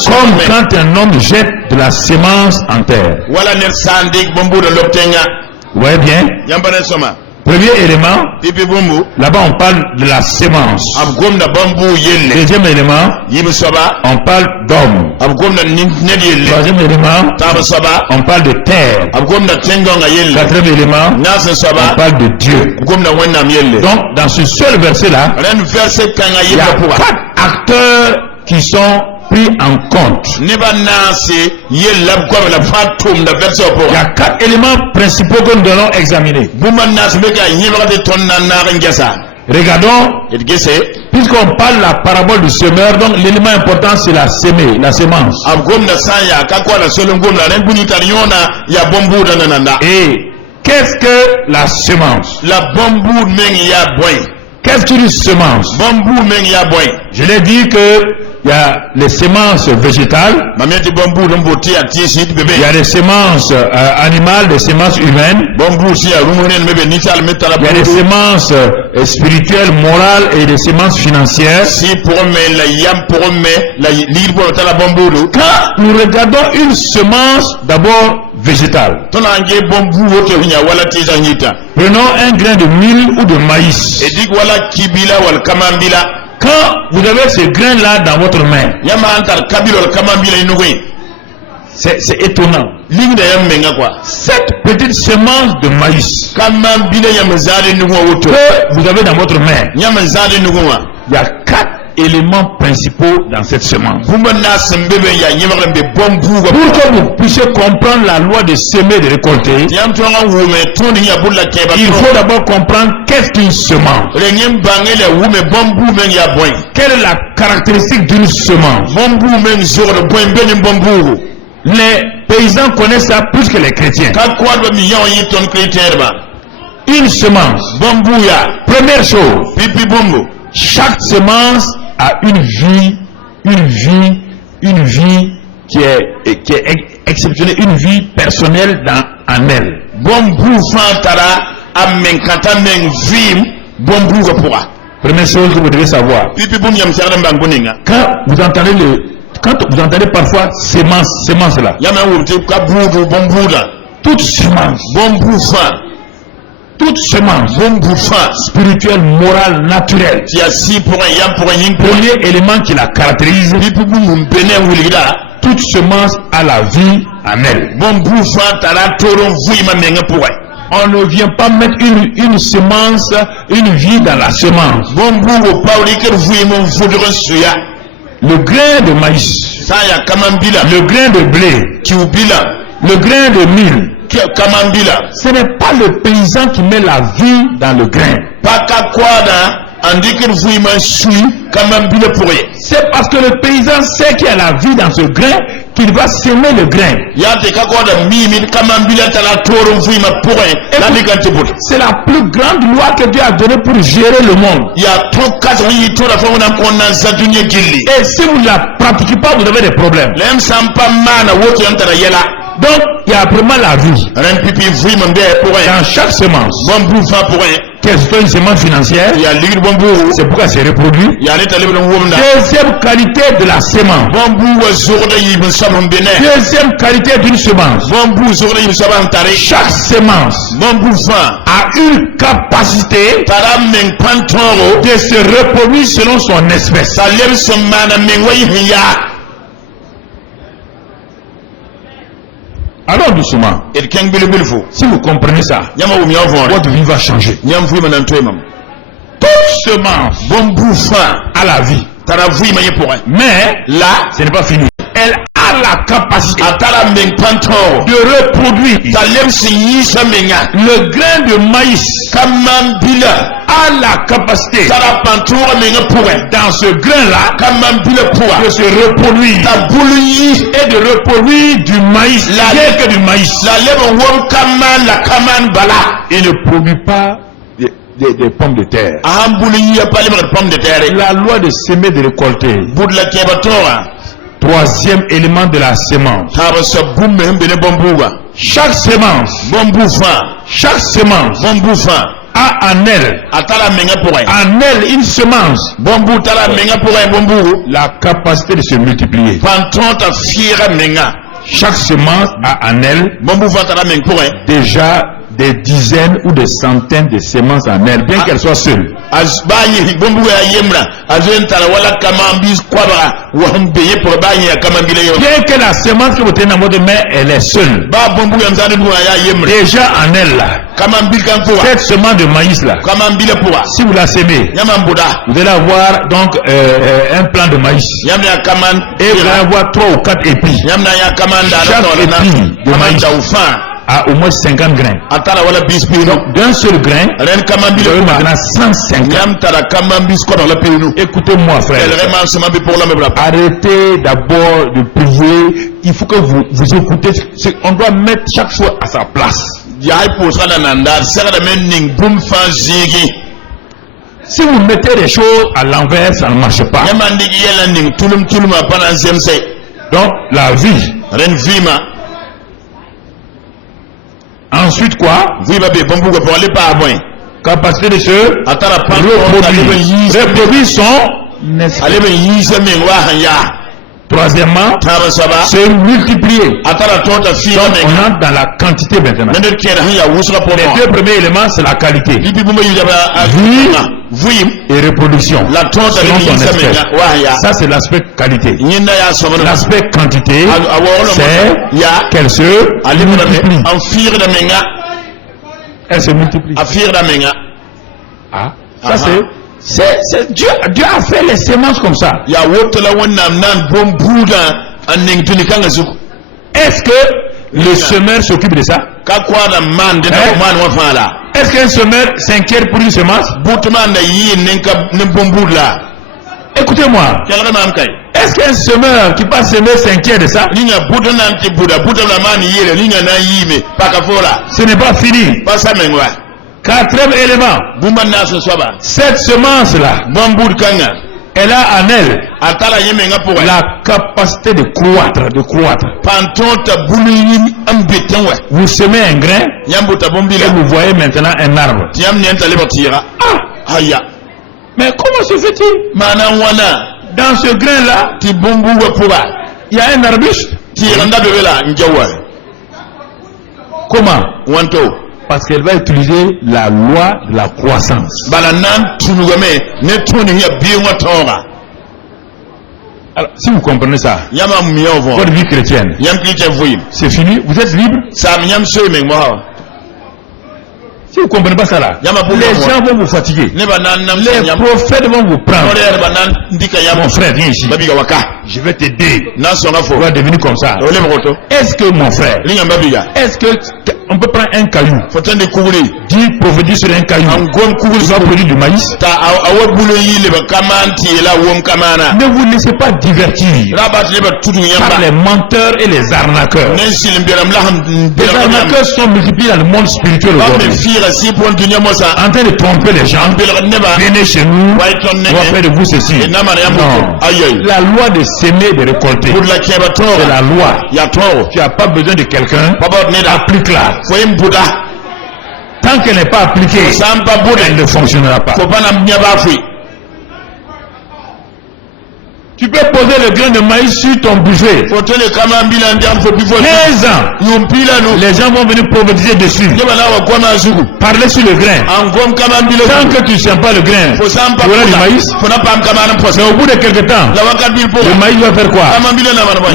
comme quand un homme jette de la sémence en terre. Vous voyez bien? Premier élément, là-bas on parle de la sémence. Deuxième élément, on parle d'homme. Troisième élément, on parle de terre. Quatrième élément, on parle de Dieu. Donc dans ce seul verset-là, il y a 4 acteurs qui sont pris en compte. Il y a 4 éléments principaux que nous allons examiner. Regardons, puisqu'on parle de la parabole du semeur, donc l'élément important c'est la sémée, la sémence. Et qu'est-ce que la semence? Qu'est-ce que dit semence? Je l'ai dit que il y a les semences végétales, il y a des semences animales, des semences humaines, il y a des semences spirituelles, morales et des semences financières. Quand nous regardons une semence d'abord végétale, prenons un grain de mil ou de maïs. Quand vous avez ce grain-là dans votre main, c'est étonnant. Cette petite semence de maïs que vous avez dans votre main, il y a 4 éléments principaux dans cette semence. Pour que vous puissiez comprendre la loi de semer et de récolter, il faut d'abord comprendre qu'est-ce qu'une semence. Quelle est la caractéristique d'une semence? Les paysans connaissent ça plus que les chrétiens. Une semence. Première chose, chaque semence a une vie qui est exceptionnelle, une vie personnelle en elle. Première chose que vous devez savoir. Quand vous entendez parfois semence là, toute semence spirituelle, morale, naturelle, premier élément qui la caractérise, toute semence a la vie en elle. On ne vient pas mettre une semence, une vie dans la semence. Le grain de maïs, le grain de blé, le grain de mil, ce n'est pas le paysan qui met la vie dans le grain. C'est parce que le paysan sait qu'il y a la vie dans ce grain qu'il va semer le grain. C'est la plus grande loi que Dieu a donnée pour gérer le monde. Et si vous ne la pratiquez pas, vous avez des problèmes. Donc, il y a vraiment la vie. Dans chaque semence. Quelle soit une semence financière, c'est pourquoi c'est reproduit. Deuxième qualité de la semence. Deuxième qualité d'une semence. Chaque semence a une capacité de se reproduire selon son espèce. Alors doucement, si vous comprenez ça, votre vie va changer. Toute semence a la vie. Mais là, ce n'est pas fini. Elle a la capacité atala meng pantor de reproduire talem sinisa menga le grain de maïs kamam bila a la capacité tala pantor menga pourrait dans ce grain-là kamam bila pourra de se reproduire ta bouluyi et de reproduire du maïs, rien que du maïs. la lebe wom kaman la kaman bala Il ne produit pas des pommes de terre. aham bouluyi ya pale ma pomme de terre La loi de semer, de récolter. budla kebatora Troisième élément de la semence. haba sabum me bene bombuga Chaque semence, chaque semence bombufa a en elle, atala menga pourrait en elle une semence, bombu tala menga pourrait bombu la capacité de se multiplier. panton ta fiera menga Chaque semence a en elle bombu tala menga pourrait déjà des dizaines ou des centaines de semences en elle, bien qu'elle soit seule. azbanye bombu ya yemra azen tala wala kamambis kwabara wambeye pour banye ya kamambile yo Bien que la semence que vous tenez dans votre main, elle est seule. ba bombu ya mzani bu ya yemra Déjà en elle là, kamambil kan pour cette semence de maïs là, kamambile pour si vous la semez, nyamambuda vous allez avoir donc un plant de maïs. nyamna ya kaman Et vous allez avoir 3 ou 4 épis. nyamna ya kamanda Chaque na épi de maïs kamanda ufa a au moins 50 grains. atala wala bispino Donc d'un seul grain, ren vous kamambile avez pour maintenant 150. nyam tala kamambis ko dans le pays Écoutez-moi frère. elle vraiment sema bi pour l'homme bla Arrêtez d'abord de prier. Il faut que vous écoutez. On doit mettre chaque chose à sa place. ya pour ça na nanda sera de men ning bum fa zigi Si vous mettez les choses à l'envers, ça ne marche pas. nyama ndigi yela ning tulum apana zemse Donc la vie. ren vima Ensuite quoi? vima be bombu ko pour aller pas bon Capacité de se atara pa reproduire son ale ben yisa men wa hanya troisièmement, tara saba se multiplier. atara tota fi Donc men on entre dans la quantité maintenant. men kera hanya wusra pour Les deux premiers éléments, c'est la qualité libi buma yuja ba vim et reproduction. la tota Selon de ton yisa men espèce. wa hanya Ça c'est l'aspect qualité. nyinda ya somana L'aspect quantité, c'est ya qu'elle se ale multiplie. en fir de menga Elle se multiplie. a fir de menga Ah, ça c'est Dieu a fait les semences comme ça. ya wotla wonnam nan bombuda anning tuni kanga zuku Est-ce que le semeur s'occupe de ça? ka kwada man de Eh? man wa fala Est-ce qu'un semeur s'inquiète pour une semence? butman da yi ninka nin bombudla Écoutez-moi. kelga mam kay Est-ce qu'un semeur qui passe semer s'inquiète de ça? linya budanan ti buda man yele linya na yime paka fola Ce n'est pas fini. pasa mengwa Quatrième élément. bumba naso swaba Cette semence-là, bombud kanga elle a en elle atala yemenga pour la capacité de croître, panton ta bulu ambetan wa Vous semez un grain yambuta et bombila vous voyez maintenant un arbre. tiam nyenta le batira aya Mais comment se fait-il? mana wana Dans ce grain-là, ti bombu wa puba il y a un arbuste. tira nda bebela njawa Comment? wanto Parce qu'elle va utiliser la loi de la croissance. bala nan tunugame ne tuni ya biwa tonga Alors, si vous comprenez ça, yama miovo votre vie chrétienne, yam piche vuim c'est fini, vous êtes libre. sam yam seme mo Si vous ne comprenez pas ça là, Yama pour les moi. gens vont vous fatiguer. ne ba nan nam Les yam prophètes vont vous prendre. ole ba nan ndika yam Mon frère, viens ici. babiga waka Je vais t'aider. na songa fo Tu vas devenir comme ça. ole moto Est-ce que mon frère, linya babiga est-ce que on peut prendre un caillou, fotande kuguri dire prophétie sur un caillou, an gom kuguri il va produire du maïs? ta awa bulo yile ba kamanti la wom kamana Ne vous laissez pas divertir rabat le ba tudu par yamba les menteurs et les arnaqueurs. nen silim biram laham Les biram arnaqueurs sont multipliés dans le monde spirituel ba me aujourd'hui, fira si pon dunya mosa en train de tromper les gens. bilam ne ba Venez chez nous, Why ton on nene? va faire de vous ceci. Et namara yam Non. ayoy La loi de s'aimer et de récolter, pour la keba c'est tora la loi. ya toro Tu n'as pas besoin de quelqu'un, papa ne da applique-la. foyem buda Tant qu'elle n'est pas appliquée, sampa buda elle ne fonctionnera pas. ko bana nyaba fui Tu peux poser le grain de maïs sur ton buffet. fotele kama mbila ndam fo bifo 15 ans, yumpila no les gens vont venir prophétiser dessus. ne bana wa kona zugu Parler sur le grain. an gom kama mbila Tant que tu ne sens pas le grain, fo sampa tu auras du maïs. fo na pam kama na posa Mais au bout de quelque temps, la wakat bil po le maïs va faire quoi? kama mbila na mana boy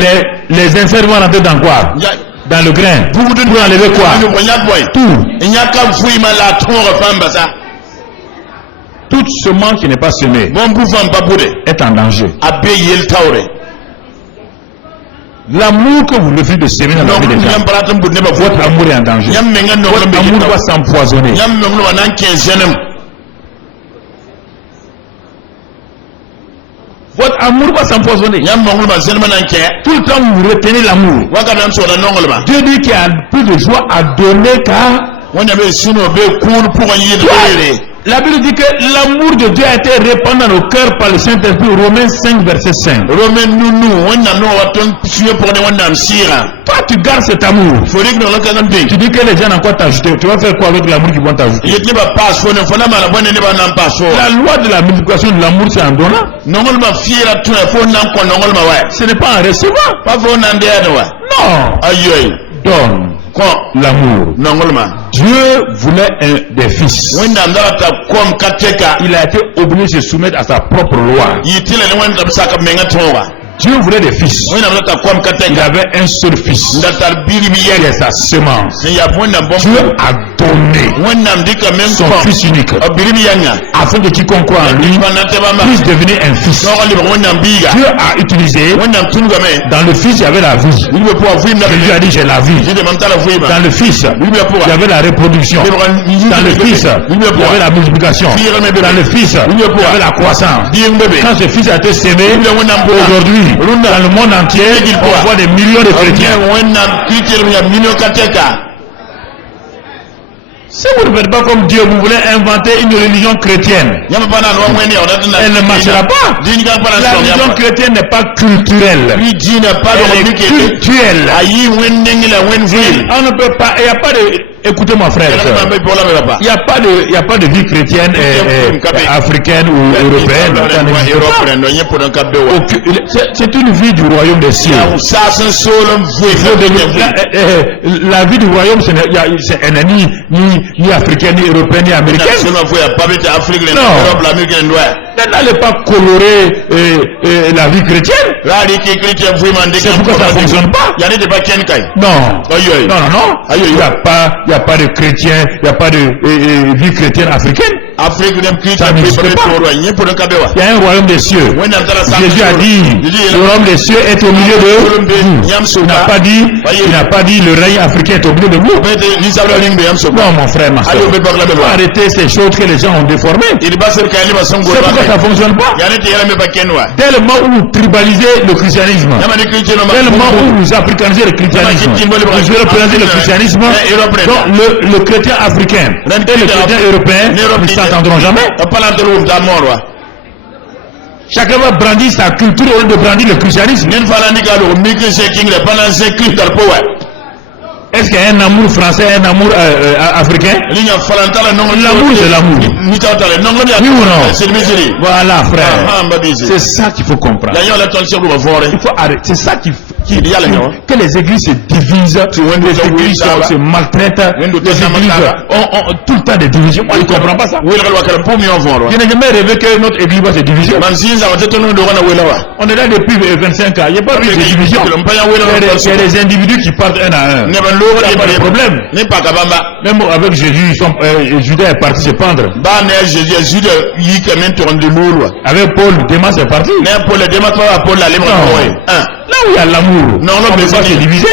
Les insectes vont rentrer dans quoi? ya Dans le grain. bugu de Pour enlever quoi? ni ko nyak boy Tout. nyaka fui ma la toro pamba sa Toute semence qui n'est pas semée bon bu fam pa bude est en danger. abe yel tawre L'amour que vous refusez de semer dans la vie des gens, votre amour est en danger. Votre amour va s'empoisonner. Votre amour va s'empoisonner. Tout le temps vous retenez l'amour. Dieu dit qu'il y a plus de joie à donner qu'à... La Bible dit que l'amour de Dieu a été répandu dans nos cœurs par le Saint-Esprit. Romains 5, verset 5. Toi, tu gardes cet amour. Tu dis que les gens n'ont quoi t'ajouter. Tu vas faire quoi avec l'amour qu'ils vont t'ajouter? La loi de la multiplication de l'amour, c'est en donnant. Ce n'est pas en recevant. Non. Donne. L'amour. Dieu voulait des fils. Il a été obligé de se soumettre à sa propre loi. Dieu voulait des fils. Il avait un seul fils. Il est sa semence. Dieu a donné son fils unique afin que quiconque croit en lui puisse devenir un fils. Dieu a utilisé dans le fils il y avait la vie. Jésus a dit j'ai la vie. Dans le fils il y avait la reproduction. Dans le fils il y avait la multiplication. Dans le fils il y avait la croissance. Quand ce fils a été sémé, aujourd'hui dans le monde entier, on voit des millions de chrétiens. Si vous ne faites pas comme Dieu, vous voulez inventer une religion chrétienne. Elle ne marchera pas. La religion chrétienne n'est pas culturelle. Elle est culturelle. On ne peut pas, il n'y a pas de... Écoutez mon frère, il n'y a pas de vie chrétienne africaine ou européenne. C'est une vie du royaume des cieux. La vie du royaume, c'est ni africaine, ni européenne, ni américaine. Non. N'allez pas colorer la vie chrétienne. C'est pourquoi ça ne fonctionne pas. Non. Il n'y a pas de chrétien, il n'y a pas de vie chrétienne africaine. Ça n'existe pas. Il y a un royaume des cieux. Jésus a dit, le royaume des cieux est au milieu de vous. Il n'a pas dit le règne africain est au milieu de vous. Non mon frère, ma soeur. Il faut arrêter ces choses que les gens ont déformées. C'est pourquoi ça ne fonctionne pas. Dès le moment où vous tribalisez le christianisme, dès le moment où vous africanisez le christianisme, vous représentez le christianisme, donc le chrétien africain et le chrétien européen ne s'entendront jamais. Chacun va brandir sa culture au lieu de brandir le christianisme. Est-ce qu'il y a un amour français, un amour africain? L'amour c'est l'amour. Oui ou non? Voilà frère. C'est ça qu'il faut comprendre. Il faut arrêter. C'est ça qui que les églises se divisent, les églises se maltraitent, les églises ont tout le temps des divisions. Moi je ne comprends pas ça. Je n'ai jamais rêvé que notre église va se diviser. On est là depuis 25 ans. Il n'y a pas eu de division. Il y a des individus qui partent un à un. Il n'y a pas de problème. Même avec Jésus, Judas est parti se pendre. Avec Paul, Démas est parti. Là où il y a l'amour, on ne peut pas se diviser.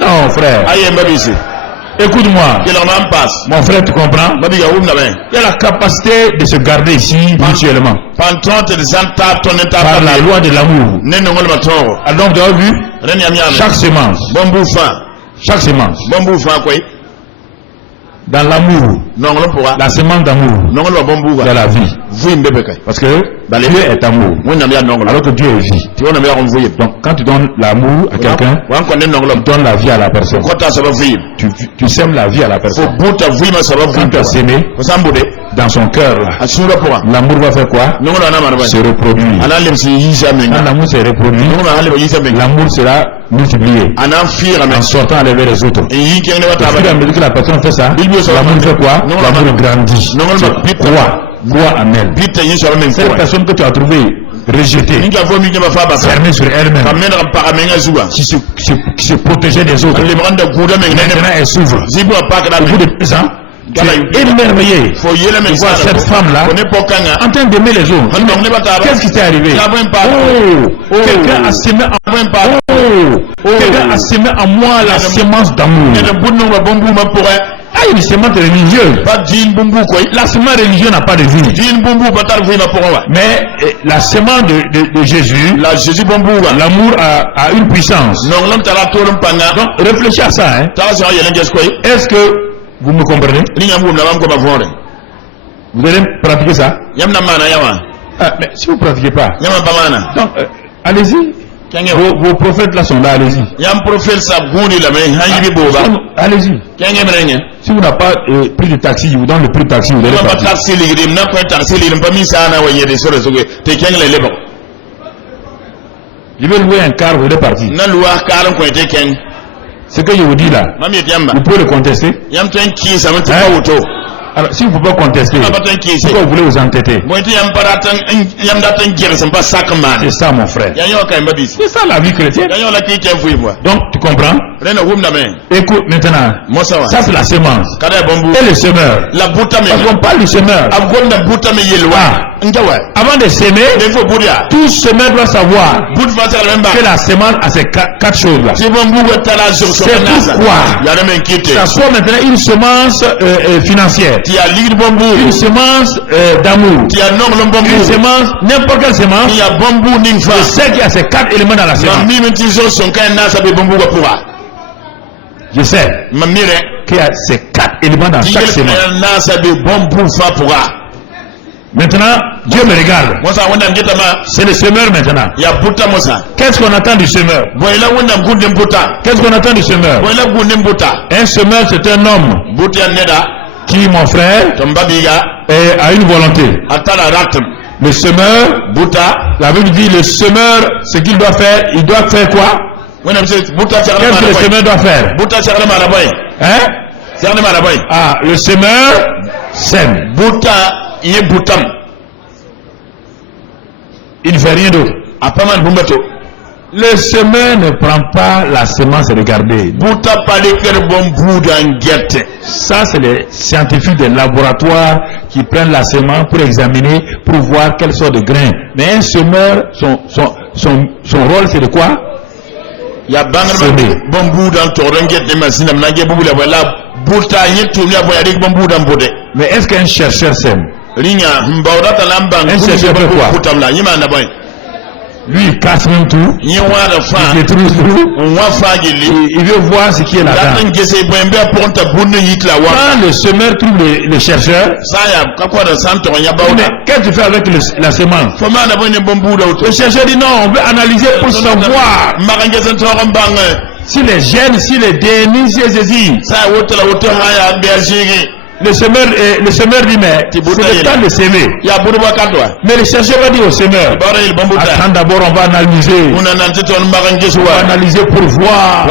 Non frère. Écoute-moi. Mon frère, tu comprends? Il y a la capacité de se garder ici mutuellement. Par la loi de l'amour. Alors tu as vu? Chaque semence. Dans l'amour, la semence d'amour, c'est la vie. Parce que Dieu est amour, alors que Dieu est vie. Donc quand tu donnes l'amour à quelqu'un, tu donnes la vie à la personne. Tu sèmes la vie à la personne. Quand tu as sémé dans son cœur, l'amour va faire quoi? Se reproduire. Quand l'amour se reproduit, l'amour sera multiplié en sortant à lever les autres. Et au fur et à mesure que la personne fait ça, l'amour fait quoi? L'amour grandit. Crois en elle. Cette personne que tu as trouvée rejetée, fermée sur elle-même, qui se protégeait des autres, maintenant elle s'ouvre. Au bout de 10 ans, Tu es émerveillé de voir cette femme-là en train d'aimer les autres. Qu'est-ce qui t'est arrivé? Quelqu'un a semé en moi la semence d'amour. Ah, une semence religieuse. La semence religieuse n'a pas de vie. Mais la semence de Jésus, l'amour a une puissance. Donc réfléchis à ça. Hein. Est-ce que vous me comprenez? Vous allez pratiquer ça? Ah, mais si vous ne pratiquez pas, donc allez-y. Vos prophètes là sont là, allez-y. Allez-y. Si vous n'avez pas pris de taxi, je vous donne le prix de taxi, vous allez partir. Je vais louer un car, vous allez partir. Ce que je vous dis là, vous pouvez le contester. Hein? Alors, si vous ne pouvez pas contester, pourquoi vous voulez vous entêter? C'est ça, mon frère. C'est ça la vie chrétienne. Donc, tu comprends? Écoute maintenant. Ça, c'est la semence. Et le semeur. Parce qu'on parle du semeur. Avant de s'aimer, tout semeur doit savoir que la semence a ces quatre choses-là. C'est pourquoi ça soit maintenant une semence financière, une semence d'amour, une semence, n'importe quelle semence. Je sais qu'il y a ces quatre éléments dans la semence. Je sais qu'il y a ces quatre éléments dans chaque semence. Maintenant, Dieu me regarde. C'est le semeur maintenant. Qu'est-ce qu'on attend du semeur? Qu'est-ce qu'on attend du semeur? Un semeur, c'est un homme qui, mon frère, a une volonté. Le semeur, la Bible dit, le semeur, ce qu'il doit faire, il doit faire quoi? Qu'est-ce que le semeur doit faire? Hein? Ah, le semeur sème. Il ne fait rien d'autre. Le semeur ne prend pas la semence et regarder. Ça, c'est les scientifiques des laboratoires qui prennent la semence pour examiner, pour voir quelle sorte de grain. Mais un semeur, son rôle, c'est de quoi? Semer. Mais est-ce qu'un chercheur sème? Un chercheur fait quoi? Lui, il casse même tout. Il détruit tout. Il veut voir ce qui est là-dedans. Quand le semeur trouve le chercheur, qu'est-ce que tu fais avec la semence? Le chercheur dit non, on veut analyser pour savoir si les gènes, si les DNA, si les ceci. Le semeur dit mais c'est le temps de s'aimer. Mais le chercheur va dire au semeur, attends d'abord, on va analyser. On va analyser pour voir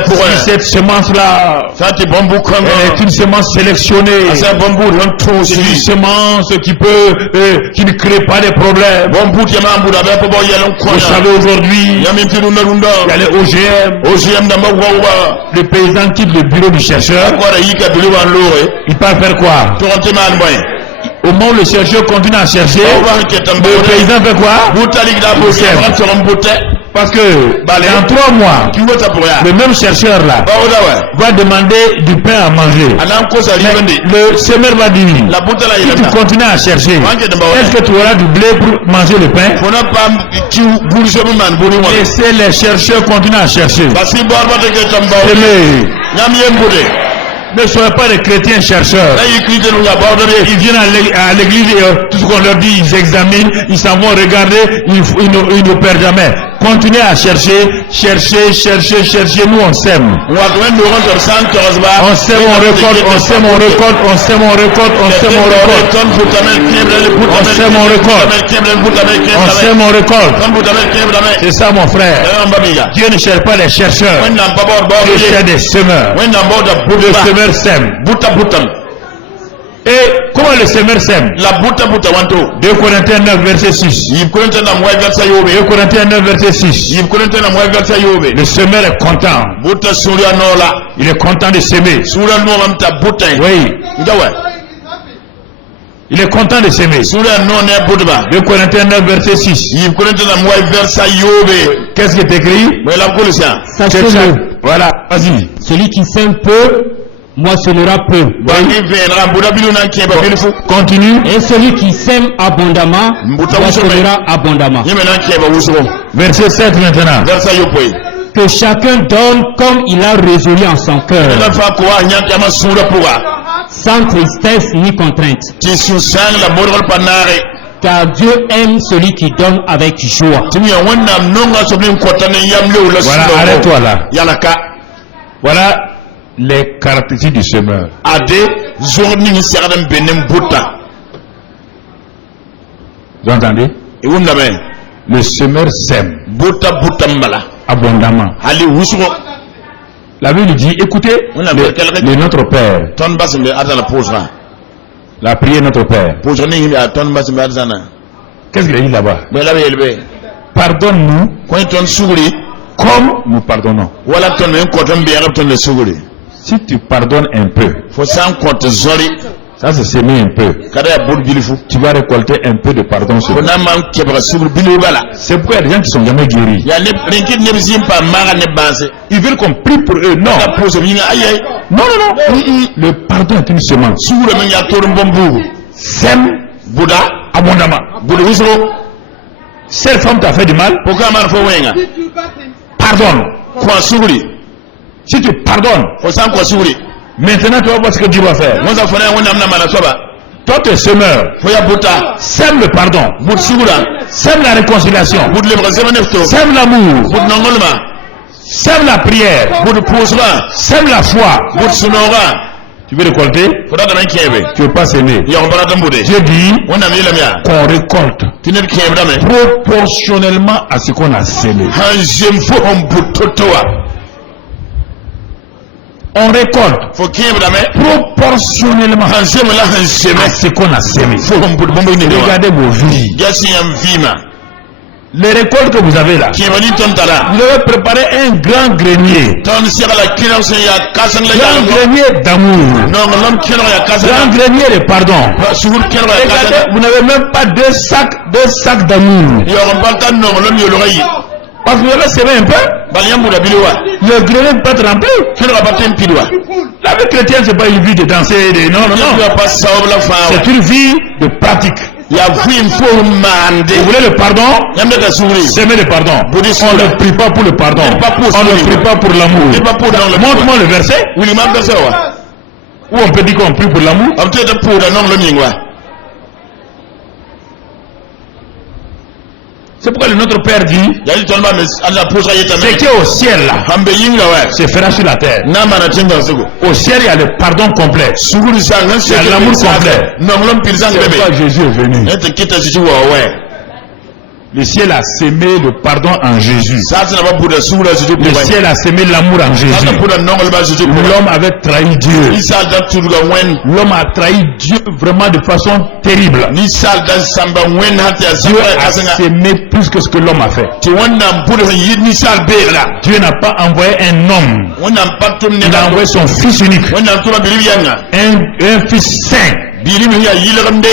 si cette semence-là est une semence sélectionnée. C'est une semence qui ne crée pas de problèmes. Vous savez aujourd'hui, il y a les OGM. Le paysan quitte le bureau du chercheur. Il part faire quoi? Au moment où le chercheur continue à chercher, le paysan fait quoi? Parce que dans 3 mois, le même chercheur là va demander du pain à manger. Le semeur va dire, si tu continues à chercher, est-ce que tu auras du blé pour manger le pain? Laissez les chercheurs continuer à chercher. Ne soyez pas des chrétiens chercheurs. Ils viennent à l'église et tout ce qu'on leur dit, ils examinent, ils s'en vont regarder, ils ne perdent jamais. Continuez à chercher, chercher. Nous on sème. On sème, on récolte, on sème, on récolte, on sème, on récolte, on sème, on récolte. On sème, on récolte. On sème, on récolte. C'est ça mon frère. Dieu ne cherche pas les chercheurs. Dieu cherche des semeurs. Le semeur sème. Et Comment le semeur sème? La buta buta wanto. 2 Corinthiens 9 verset 6. Yib Corinthiens na mwa versa yobe. 2 Corinthiens 9 verset 6. Yib Corinthiens na mwa versa yobe. Le semeur est content. Buta suria nola. Il est content de s'aimer. Suria no mamta buta. Oui. Ngawa. Il est content de s'aimer. Suria no ne budba. 2 Corinthiens 9 verset 6. Yib Corinthiens na mwa versa yobe. Qu'est-ce qui est écrit? Mais la colisa. Sachez-le, Voilà, vas-y. celui qui sème peu, moissonnera peu. Bangi venra buda bilu na keba bilifu. Continue. Et celui qui sème abondamment, Mbuta moissonnera abondamment. Yeme na keba wusugo. Verset 7 maintenant. Versa yopoy. Que chacun donne comme il a résolu en son cœur, La fa ko anyanta ma sura puga. sans tristesse ni contrainte. Ti susang la borol panare. Car Dieu aime celui qui donne avec joie. Timiya wannan nonga soblen kotane yamle wala Voilà, suno. arrête-toi là. Yala ka. Voilà les caractéristiques du semeur. Ade zorni serdam benem buta. Vous entendez? E wunda me. Le semeur sème Buta buta mbala. abondamment. Ali wusugo. La Bible dit, écoutez, le notre Père, Ton basimbe adala posra. la prière notre Père. Posra ni himi ton basimbe adana. Qu'est-ce qu'il a dit là-bas? Be la be elbe. Pardonne-nous Ko ton suguri comme nous pardonnons. wala ton men koton be arab ton le suguri. Si tu pardonnes un peu, Fo san kot zori ça c'est semer un peu, kada ya bur bilifu. tu vas récolter un peu de pardon sur Ko toi. na man kebra sugur bilu bala. C'est pourquoi il y a des gens qui sont jamais guéris. Ya ne rinki ne bizimpa maga ne banse. Ils veulent qu'on prie pour eux. Non. La pose yinga aye. Non, non, non. Le pardon est une semence. Sugura men ya torum bombu. Sème Buda abondamment. budu wusugo. Cette femme t'a fait du mal, Pourquoi man fo wenga? pardonne. Ko suguri. Si tu pardonnes, Fo san ko suguri. maintenant tu vas voir ce que Dieu va faire. Mo sa fona wona na mana soba. Toi, tu es semeur. Fo ya buta. Sème le pardon. Bud sugura. Sème la réconciliation. Bud le brazema nefto. Sème l'amour. Bud nongolma. Sème la prière. Bud posra. Sème la foi. Bud sunora. Tu veux récolter? Fo da na kebe. Tu veux pas s'aimer. Ya on barata mbude. Dieu dit Wona mi lamya. qu'on récolte Tine kebe da me. proportionnellement à ce qu'on a semé. Hanjem fo on butotowa. On récolte Fo kebe da me. proportionnellement Hanjem la à hanjeme. ce qu'on a semé. Fo on bud bombo ni dewa. Regardez vos vies. Gasi yam vima. Les récoltes que vous avez là. Kebe ni ton tara. Vous avez préparé un grand grenier. Ton sigala kinam ya kasang la Grand ya. grenier d'amour. Non, l'homme qui ya Grand kasang. grenier de pardon. Sugur kero ya Regardez, kasang. vous n'avez même pas deux sacs d'amour. Yo on balta non, l'homme yo loyi. Parce que vous avez semé un peu. Baliam buda bilwa. Le grenier peut être rempli. Kero batem pidwa. La vie chrétienne, c'est pas une vie de danser. Non, non, Non, non. pas ça la fa. C'est une vie de pratique. Ya vim fo mande. Vous voulez le pardon? Yamde ka suguri. Semez le pardon. Bouddhiste, On ne prie pas pour le pardon. Pas pour On ne souffrir. prie pas pour l'amour. Et pas pour dans le Montre-moi le verset Willy man verse wa. où on peut dire qu'on prie pour l'amour. Am tete pour da non le mingwa. C'est pourquoi le notre Père dit, Ya li tonba me ala posa yeta ce me. qui est au ciel là, Hambe yinga wa. se fera sur la terre. Na mana tinga sugo. Au ciel, il y a le pardon complet. Suguri sa ngan se l'amour complet. Non, l'homme pilsan C'est bébé. pourquoi Jésus est venu. Ete kita sisi wa ouais. Le ciel a sémé le pardon en Jésus. Sasa na ba buda sugura sisi Le ciel a sémé l'amour en Jésus. Sasa buda nongol ba sisi L'homme avait trahi Dieu. Isa da turuga wen. L'homme a trahi Dieu vraiment de façon terrible. Ni sal dan samba wen hati ya Dieu samba a asenga. sémé plus que ce que l'homme a fait. Ti wannan buda yi ni sal be la. Dieu n'a pas envoyé un homme. Wannan patum ne Il a da envoyé son fils unique. wannan tuma biri yanga. Un fils saint Biri mi ya yilamde.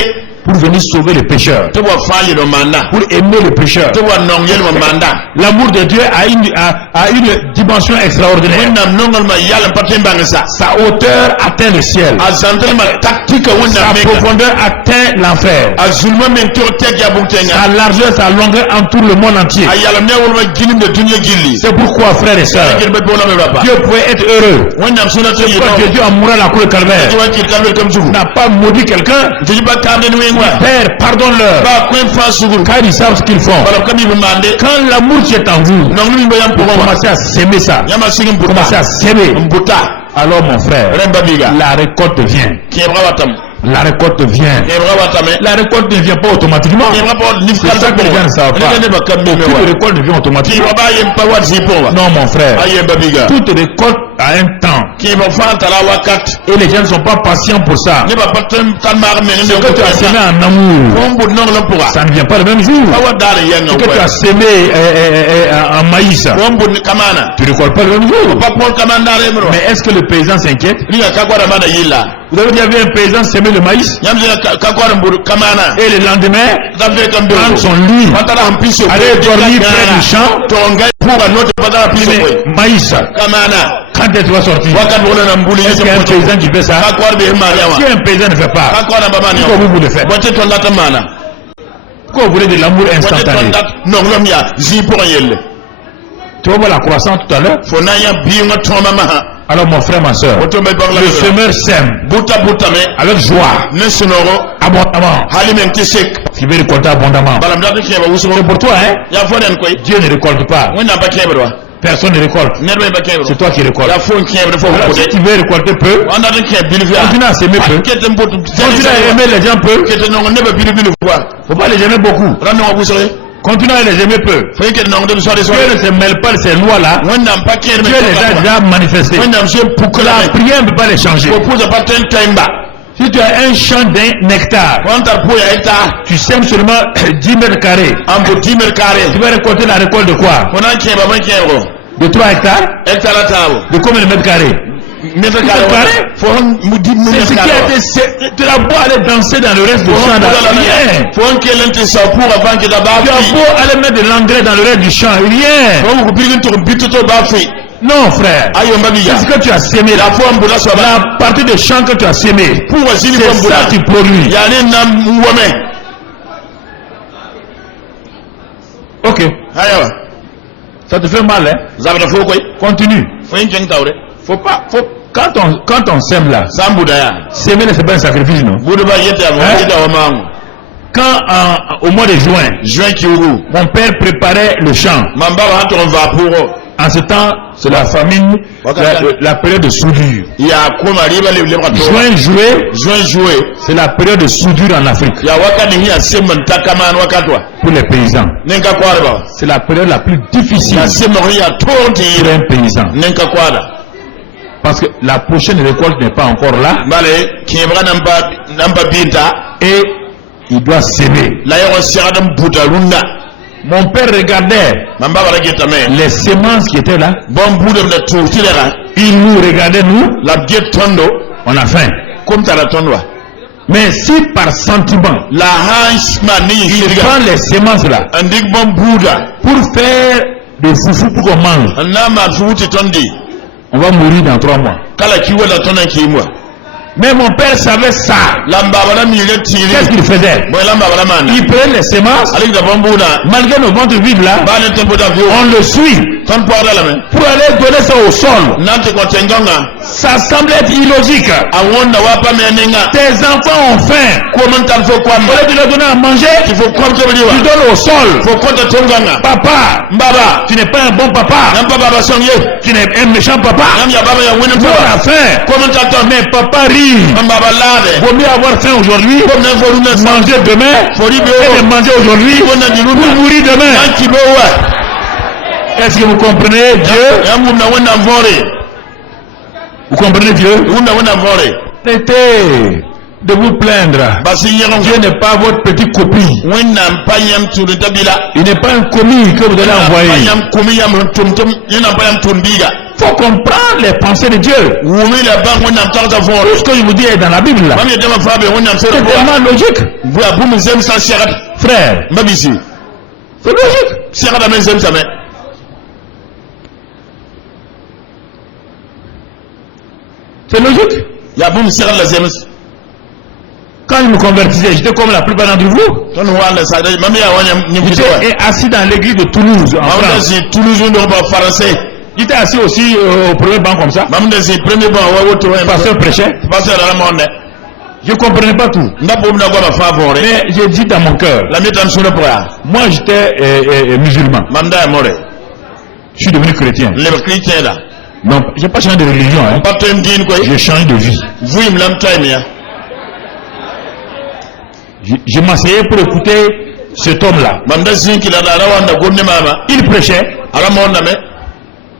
pour venir sauver les pécheurs. To wa fali no manda. Pour aimer les pécheurs. To wa nong yel mo manda. L'amour de Dieu a une dimension extraordinaire. Wannan nongol ma yalla patem banga sa. Sa hauteur atteint le ciel. Azantel ma taktika Sa wannan meka. profondeur atteint l'enfer. Azulma men to tek ya buntenga. Sa largeur, sa longueur entoure le monde entier. Ayala ne wol ma ginim de dunya gilli. C'est pourquoi, frères et sœurs, Girbe bona me baba. Dieu pouvait être heureux. Wannan suna to Pourquoi yido. Jésus a mouru à la croix de Calvaire. Ti wa kir kalber kam sugu. N'a pas maudit quelqu'un. Ti ba kamden wengwa. Père, pardonne-leur. Ba kwen fa sugu. Car ils savent ce qu'ils font. Bala kami bu mande. Quand l'amour qui est en vous, Nong lu mbayam vous pour moi. commencez à s'aimer ça. Yama sigim Vous commencez buta. à s'aimer. Mbuta. Alors mon frère, Remba biga. la récolte vient. Kebra watam. la récolte vient. La récolte ne vient pas automatiquement. C'est ça que les gens ne savent pas. Toute récolte ne vient automatiquement. Non, mon frère. Toute récolte a un temps. Et les gens ne sont pas patients pour ça. Ce que tu as semé en amour, ça ne vient pas le même jour. Ce que tu as semé en maïs, tu ne récoltes pas le même jour. Mais est-ce que le paysan s'inquiète? Vous avez déjà vu un paysan semer le maïs? Et le lendemain, prendre son lit, aller dormir près du champ, mais maïs. Quand est-ce que tu vas sortir? Est-ce qu'il y a un paysan qui fait ça? Si un paysan ne fait pas, pourquoi vous voulez faire? Pourquoi vous voulez de l'amour instantané? Tu vas voir la croissance tout à l'heure. Alors mon frère, ma soeur, le semeur sème avec joie, abondamment. Tu veux récolter abondamment. C'est pour toi, hein? Dieu ne récolte pas. Personne ne récolte. C'est toi qui récoltes. Alors, si tu veux récolter peu, continue à s'aimer peu. Continue à aimer les gens peu. Il ne faut pas les aimer beaucoup. Continue à les aimer peu. Dieu ne se mêle pas de ces lois-là. Dieu les a déjà manifestées. La prière ne peut pas les changer. Si tu as un champ d'un hectare, tu sèmes seulement 10 mètres carrés. Tu vas récolter la récolte de quoi? De 3 hectares? De combien de mètres carrés? C'est ce qui a été. Tu as beau aller danser dans le reste du champ. Rien. Tu as beau aller mettre de l'engrais dans le reste du champ. Rien. Non, frère. C'est ce que tu as sémé là. La partie de champ que tu as sémé. C'est ça que tu produis. Ok. Ça te fait mal, hein? Continue. Faut pas. Quand on sème là, s'aimer c'est pas un sacrifice, non? Quand au mois de juin, mon père préparait le champ. En ce temps, c'est la famine, la période de soudure. Juin, c'est la période de soudure en Afrique. Pour les paysans. C'est la période la plus difficile pour un paysan. Parce que la prochaine récolte n'est pas encore là. Et il doit s'aimer. Mon père regardait les semences qui étaient là. Il nous regardait, nous. On a faim. Mais si par sentiment, il prend les semences là pour faire des foufous pour qu'on mange, on va mourir dans 3 mois. Mais mon père savait ça. Qu'est-ce qu'il faisait? Il prenait les semences. Malgré nos ventres vides là, on le suit pour aller donner ça au sol. Ça semble être illogique. Tes enfants ont faim. Au lieu de leur donner à manger, tu donnes au sol. Papa, tu n'es pas un bon papa. Tu n'es un méchant papa. Tu as faim. Mais papa rit. Vaut mieux avoir faim aujourd'hui, manger demain, et manger aujourd'hui, pour mourir demain. Est-ce que vous comprenez Dieu? Vous comprenez Dieu? Arrêtez de vous plaindre. Dieu n'est pas votre petit copie. Il n'est pas un commis que vous allez envoyer. Il faut comprendre les pensées de Dieu. Tout ce que je vous dis est dans la Bible. C'est vraiment logique. Frère, c'est logique. C'est logique. Quand je me convertissais, j'étais comme la plupart d'entre vous. J'étais assis dans l'église de Toulouse, en France. J'étais assis aussi au premier banc comme ça. Le pasteur prêchait. Je ne comprenais pas tout. Mais j'ai dit dans mon cœur. Moi j'étais musulman. Je suis devenu chrétien. Non, je n'ai pas changé de religion. J'ai changé de vie. Je m'asseyais pour écouter cet homme-là. Il prêchait.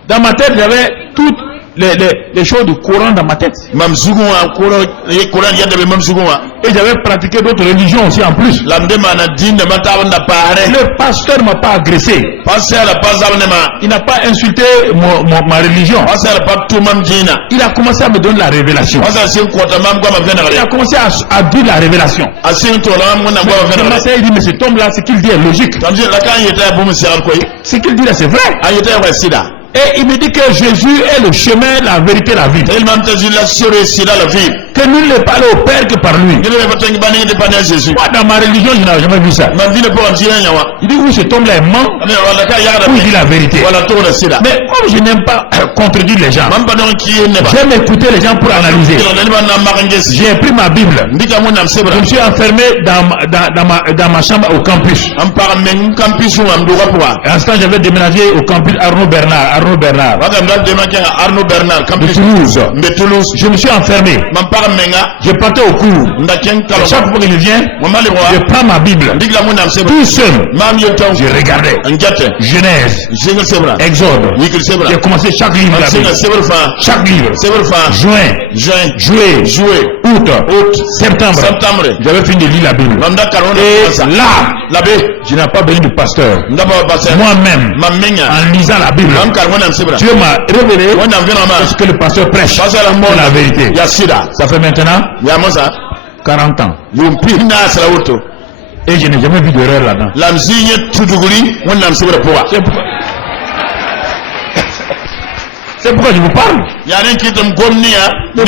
Dans ma tête, j'avais toutes les choses du Coran dans ma tête. Et j'avais pratiqué d'autres religions aussi en plus. Le pasteur ne m'a pas agressé. Il n'a pas insulté ma religion. Il a commencé à me donner la révélation. Il a commencé à dire la révélation. Je m'asseyais et dit, mais cet homme-là, ce qu'il dit est logique. Ce qu'il dit là, c'est vrai. Et il me dit que Jésus est le chemin, la vérité, la vie. Que nul n'est pas allé au Père que par lui. Moi, dans ma religion, je n'ai jamais vu ça. Il dit, oui, cet homme-là est ment. Ou il dit la vérité. Mais comme je n'aime pas contredire les gens, j'aime écouter les gens pour analyser. J'ai pris ma Bible. Je me suis enfermé dans ma chambre au campus. À ce temps, j'avais déménagé au campus Arnaud Bernard. De Toulouse. Je me suis enfermé. Je partais au cours. Chaque fois que je viens, je prends ma Bible. Tout seul. Je regardais. Genèse. Exode. J'ai commencé chaque livre. Chaque livre. Juin. Juillet. Août. Septembre. J'avais fini de lire la Bible. Et là, je n'ai pas besoin de pasteur. Moi-même, en lisant la Bible, Dieu m'a révélé ce que le pasteur prêche. La vérité. Ça fait maintenant 40 ans. Et je n'ai jamais vu d'erreur là-dedans. C'est pourquoi je vous parle. Vous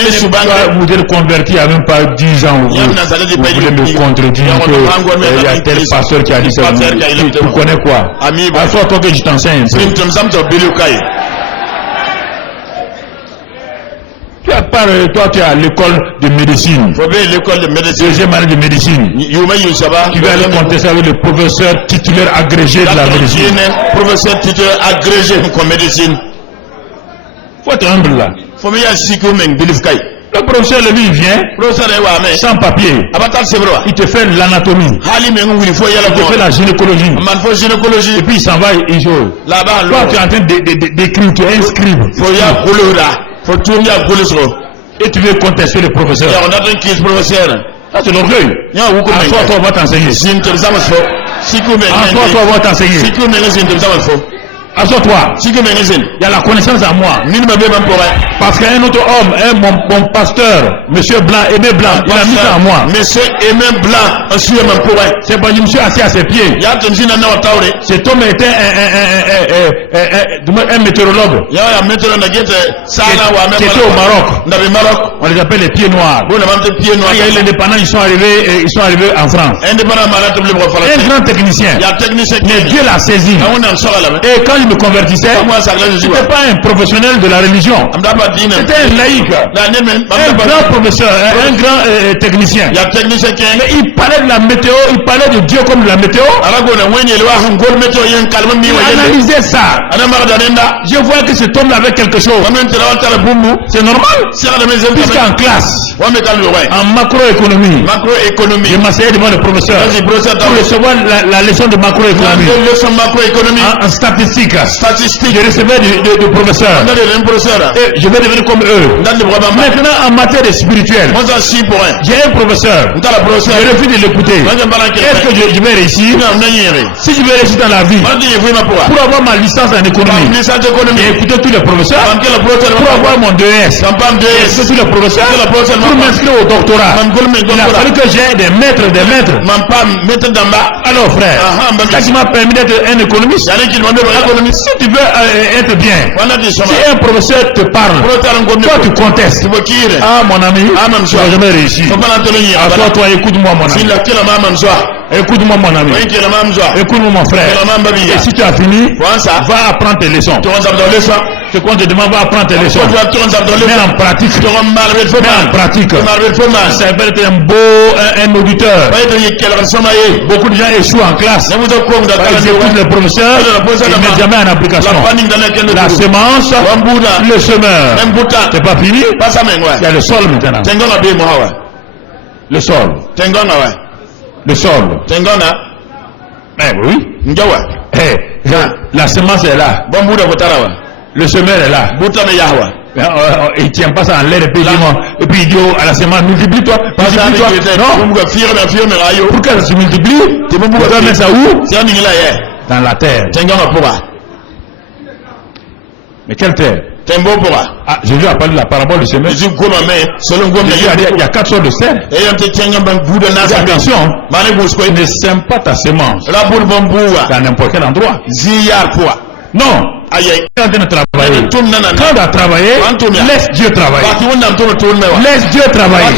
êtes converti il n'y a même pas 10 ans. Vous voulez me contredire qu'il y a tel pasteur qui a dit ça. Tu connais quoi? Assois-toi que je t'enseigne. Toi, tu es à l'école de médecine. Deuxième année de médecine. Tu vas aller contester avec le professeur titulaire agrégé de la médecine. Professeur titulaire agrégé comme médecine. Faut être humble là. Le professeur, lui, vient sans papier. Il te fait l'anatomie. Il te fait la gynécologie. Et puis il s'en va et joue. Toi, tu es en train d'écrire, tu es un scribe. Et tu veux contester le professeur. Ça, c'est l'orgueil. Assois-toi, on va t'enseigner. Assois-toi, on va t'enseigner. Assois-toi. Il y a la connaissance à moi. Parce qu'un autre homme, mon pasteur, Monsieur Blanc, Aimé Blanc, il a mis ça à moi. Monsieur Aimé Blanc, c'est pas je me suis assis à ses pieds. Cet homme était un météorologue. Qui était au Maroc. On les appelle les pieds noirs. Il y a eu l'indépendance, ils sont arrivés en France. Un grand technicien. Mais Dieu l'a saisi. Et quand il me convertissait, je n'étais pas un professionnel de la religion. C'était un laïc, un grand professeur, un grand technicien. Mais il parlait de la météo, il parlait de Dieu comme de la météo. Il analysait ça. Je vois que cet homme avait quelque chose. C'est normal. Puisqu'en classe, en macroéconomie, je m'asseyais devant le professeur pour recevoir la leçon de macroéconomie. En statistique. Je recevais du professeur. Et je vais devenir comme eux. Maintenant, en matière spirituelle, j'ai un professeur. Je refuse de l'écouter. Est-ce que je vais réussir? Si je vais réussir dans la vie, pour avoir ma licence en économie, j'ai écouté tous les professeurs. Pour avoir mon DES, j'ai écouté tous les professeurs. Pour m'inscrire au doctorat, il a fallu que j'ai des maîtres. Alors frère, ça qui m'a permis d'être un économiste. Si tu veux être bien, si un professeur te parle, toi tu contestes. Ah mon ami, tu vas jamais réussir. Assois-toi, écoute-moi mon ami. Écoute-moi mon ami. Écoute-moi mon frère. Et si tu as fini, va apprendre tes leçons. Ce qu'on te demande, va apprendre tes leçons. Mais en pratique. Ça va être un auditeur. Beaucoup de gens échouent en classe. Ils écoutent le professeur, ils ne mettent jamais en application. La semence, le semeur. C'est pas fini. Il y a le sol maintenant. Le sol. le sol. Tengona. Eh oui. Njawa. La semence est là. Bon bouda botarawa. Le semeur est là. Boutame Yahwa. Il ne tient pas ça en l'air et puis il dit à la semence, multiplie-toi. Multiplie-toi. Non. Pourquoi ça se multiplie? Tu dois mettre ça où? Dans la terre. Mais quelle terre? Ah, Jésus a parlé de la parabole du semeur. Jésus a dit il y a 4 sortes de terre. Attention, ne sème pas ta semence dans n'importe quel endroit. Non. Quand tu as travaillé, laisse Dieu travailler. Laisse Dieu travailler.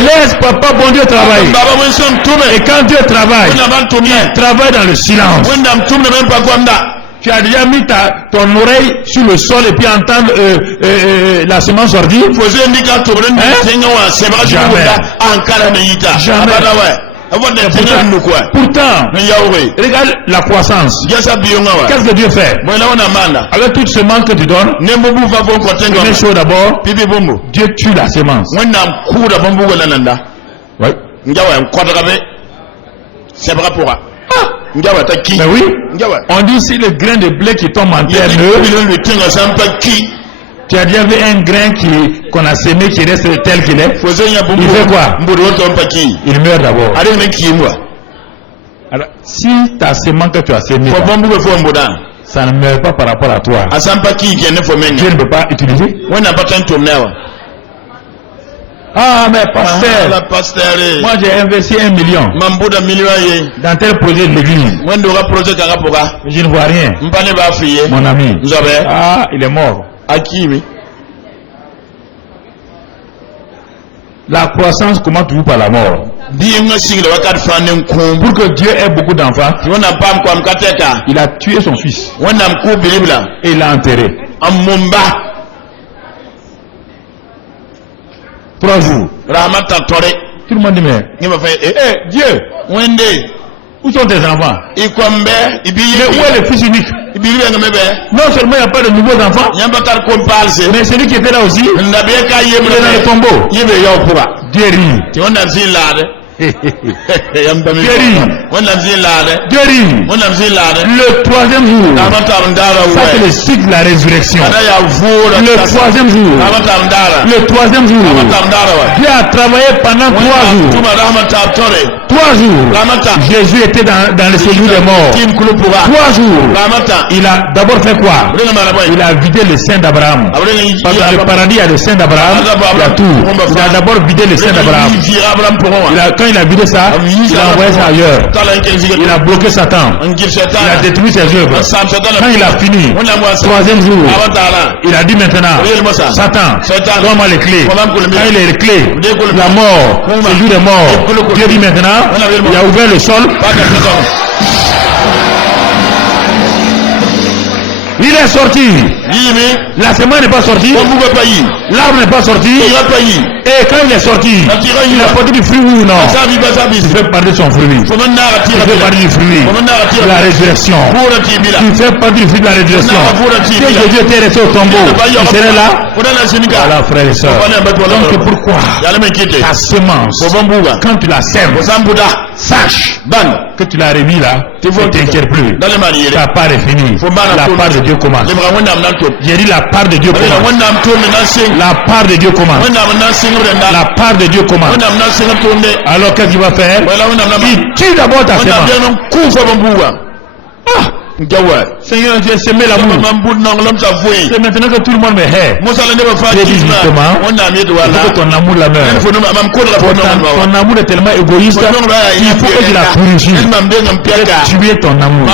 Laisse Papa bon Dieu travailler. Et quand Dieu travaille, il travaille dans le silence. Tu as déjà mis ton oreille sur le sol et puis entendre la semence sortir? Jamais. Pourtant, regarde la croissance. Qu'est-ce que Dieu fait? Avec toute semence que tu donnes, première chose d'abord, Dieu tue la semence. Oui. Mais oui, on dit si le grain de blé qui tombe en terre tu as déjà vu un grain qu'on a sémé qui reste tel qu'il est? Il fait quoi? Il meurt d'abord. Alors, si ta semence que tu as sémée, ça ne meurt pas par rapport à toi, Dieu ne peut pas utiliser. Ah, mais pasteur, moi j'ai investi 1 million dans tel projet de l'église. Je ne vois rien. Mon ami, ah, il est mort. La croissance commence toujours par la mort. Pour que Dieu ait beaucoup d'enfants, il a tué son fils et il l'a enterré. 3 jours. Tout le monde dit mais Dieu, où sont tes enfants? Mais où est le fils unique? Non seulement il n'y a pas de nouveaux enfants, mais celui qui était là aussi, il est dans le tombeau. Dieu rit. Le 3e jour, ça c'est le cycle de la résurrection. Le 3e jour, Dieu a travaillé pendant 3 jours. 3 jours, Jésus était dans le séjour des morts. 3 jours, il a d'abord fait quoi? Il a vidé le sein d'Abraham. Parce que dans le paradis, il y a le sein d'Abraham, il y a tout. Il a d'abord vidé le sein d'Abraham. Quand il a vidé ça, il a envoyé ça ailleurs. Il a bloqué Satan. Il a détruit ses œuvres. Quand il a fini, 3e jour, il a dit maintenant, Satan, donne-moi les clés. Quand il a les clés, la mort, le jour des morts, Dieu dit maintenant, il a ouvert le sol. Il est sorti. La semence n'est pas sortie. L'arbre n'est pas sorti. Et quand il est sorti, il a porté du fruit ou non? Il fait partie de son fruit. Il fait partie du fruit de la résurrection. Il fait partie du fruit de la résurrection. Si Jésus était resté au tombeau, il serait là. Voilà, frères et sœurs. Donc pourquoi ta semence, quand tu la sèmes, sache que tu l'as remis là, ne t'inquiète plus. Ta part est finie. La part de Dieu commence. J'ai dit la part de Dieu commence. La part de Dieu commence. La part de Dieu commence. Alors qu'est-ce qu'il va faire? Il tue d'abord ta semence. Seigneur, j'ai semé l'amour. C'est maintenant que tout le monde me hait. J'ai dit justement, il faut que ton amour la meure. Ton amour est tellement égoïste, il faut que tu la purifies. Tu es ton amour.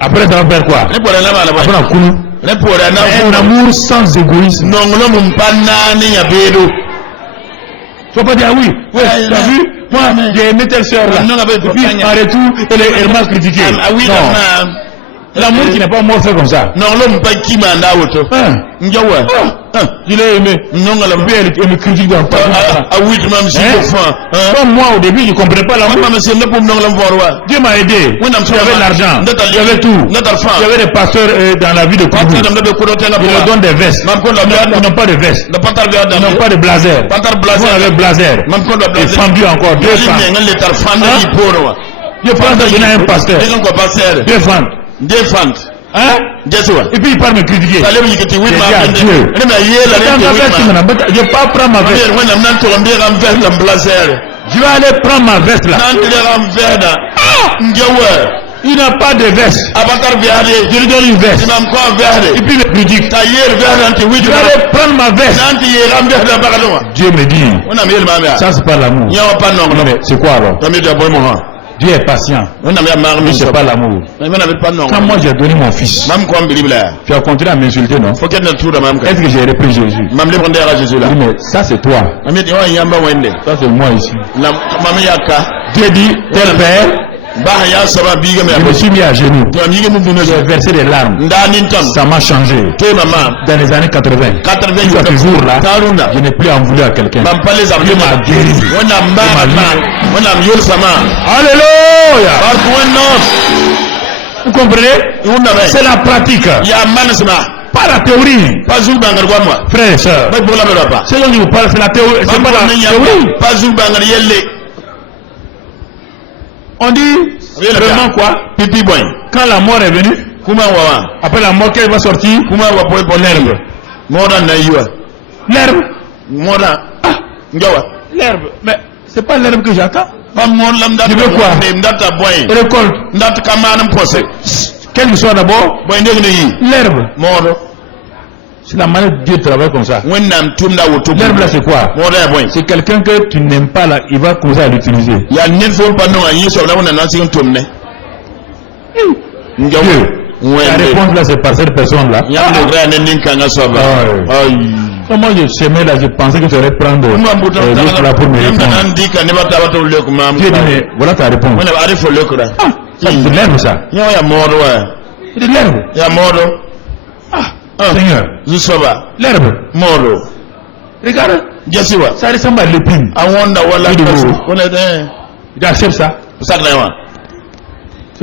Après ça va faire quoi? Après la coulou. Un amour sans égoïsme. Tu vas pas dire oui, tu as vu, moi j'ai aimé telle soeur là. Et puis en retour, elle m'a critiqué. Non. L'amour qui n'est pas mort fait comme ça. Non, l'homme pas qui m'a ndawoto. Njawa. Il est aimé. Non, la Elle me critique dans le pas. Ah oui, tu m'as mis Comme moi au début, je ne comprenais pas l'amour. Dieu m'a aidé. J'avais l'argent. J'avais tout. J'avais des pasteurs dans la vie de Kourou. Ils leur donnent des vestes. Ils n'ont pas de vestes. Ils n'ont pas de blazer. Ils avaient blazer. Et fendu encore. 2 francs. Je pense que je n'ai un pasteur. 2 francs. Hein? Et puis il part me critiquer. Je vais pas prendre ma veste. Je vais aller prendre ma veste là. Il n'a pas de veste. Je lui donne une veste. Et puis il me critique. Je vais aller prendre ma veste. Dieu me dit, ça c'est pas l'amour. Mais c'est quoi alors? Dieu est patient. Mais c'est pas l'amour. Quand moi j'ai donné mon fils, tu as continué à m'insulter, non? Est-ce que j'ai repris Jésus? Mais ça c'est toi. Ça c'est moi ici. Dieu dit, tel père, je me suis mis à genoux. J'ai versé des larmes. Ça m'a changé. Dans les années 80. Jusqu'à ce jour-là, je n'ai plus en voulu à quelqu'un. Dieu m'a guéri. Alléluia. Vous comprenez? C'est la pratique. Pas la théorie. Frère et soeur. Ce dont je vous parle, c'est la théorie. C'est pas la théorie. On dit vraiment quoi? Pipi boy. Quand la mort est venue, après la mort, qu'elle va sortir? L'herbe. L'herbe. L'herbe. Mais c'est pas l'herbe que j'attends. Je veux quoi? Récolte. Quelle soit d'abord? L'herbe. C'est la manière dont Dieu travaille comme ça. L'herbe là c'est quoi? C'est quelqu'un que tu n'aimes pas là, il va commencer à l'utiliser. Dieu. La réponse là c'est par cette personne là. Comment je semais là, je pensais que tu allais prendre l'autre là pour me répondre. Dieu dit mais voilà ta réponse. Ça c'est de l'herbe ça. C'est de l'herbe. Seigneur, l'herbe, regarde, ça ressemble à l'épine. Il accepte ça. C'est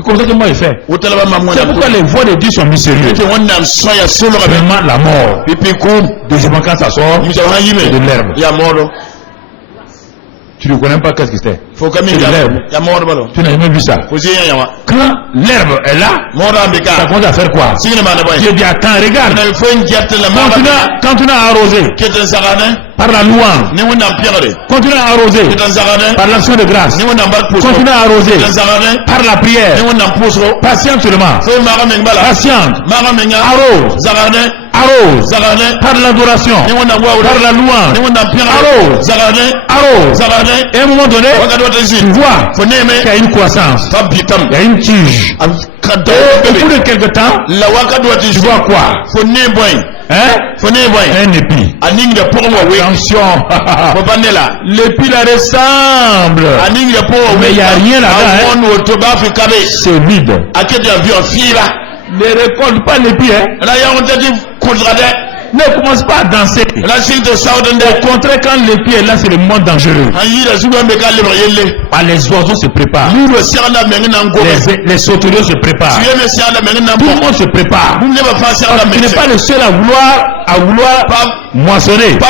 comme ça que moi je fais. C'est pourquoi les voix de Dieu sont mystérieuses. Vraiment la mort. Deuxièmement quand ça sort, c'est de l'herbe. Tu ne connais pas qu'est-ce que c'est. C'est de l'herbe. Tu n'as jamais vu ça. Quand l'herbe est là, ça commence à faire quoi? Dieu dit attends, regarde. Continue à arroser. Par la louange. Continue à arroser. Par l'action de grâce. Continue à arroser. Par la prière. Patiente seulement. Patiente. Arrose. Arrose. Par l'adoration. Par la louange. Arrose. Arrose. Et à un moment donné, tu vois qu'il y a une croissance. Il y a une tige. Et au bout de quelque temps, tu vois quoi? Un épi. Attention. L'épi la ressemble. Mais il n'y a rien là-dedans. C'est vide. Ne récolte pas l'épi. Ne commence pas à danser. Au contraire, quand l'épi est là, c'est le moment dangereux. Les oiseaux se préparent. Les sauterelles se préparent. Tout le monde se prépare. Tu n'es pas le seul à vouloir moissonner. Non.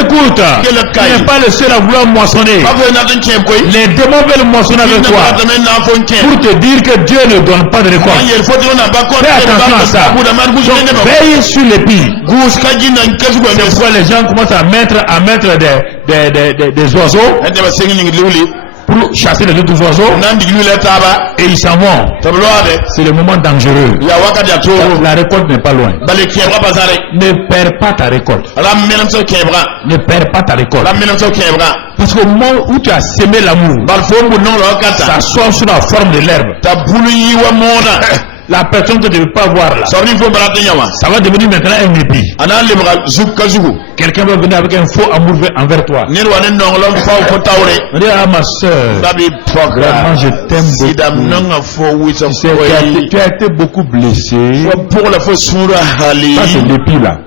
Écoute, tu n'es pas le seul à vouloir moissonner. Les démons veulent moissonner avec toi. Pour te dire que Dieu ne donne pas de récolte. Fais attention à ça. Veille sur l'épi. C'est pourquoi les gens commencent à mettre des oiseaux pour chasser les autres oiseaux et ils s'en vont. C'est le moment dangereux. La récolte n'est pas loin. Ne perds pas ta récolte. Ne perds pas ta récolte. Parce qu'au moment où tu as semé l'amour, ça sort sous la forme de l'herbe. La personne que tu ne veux pas voir là, ça va devenir maintenant un épi. Quelqu'un va venir avec un faux amour envers toi. On dit, ah ma soeur, vraiment je t'aime beaucoup. Tu as été beaucoup blessé. Ça c'est l'épi là.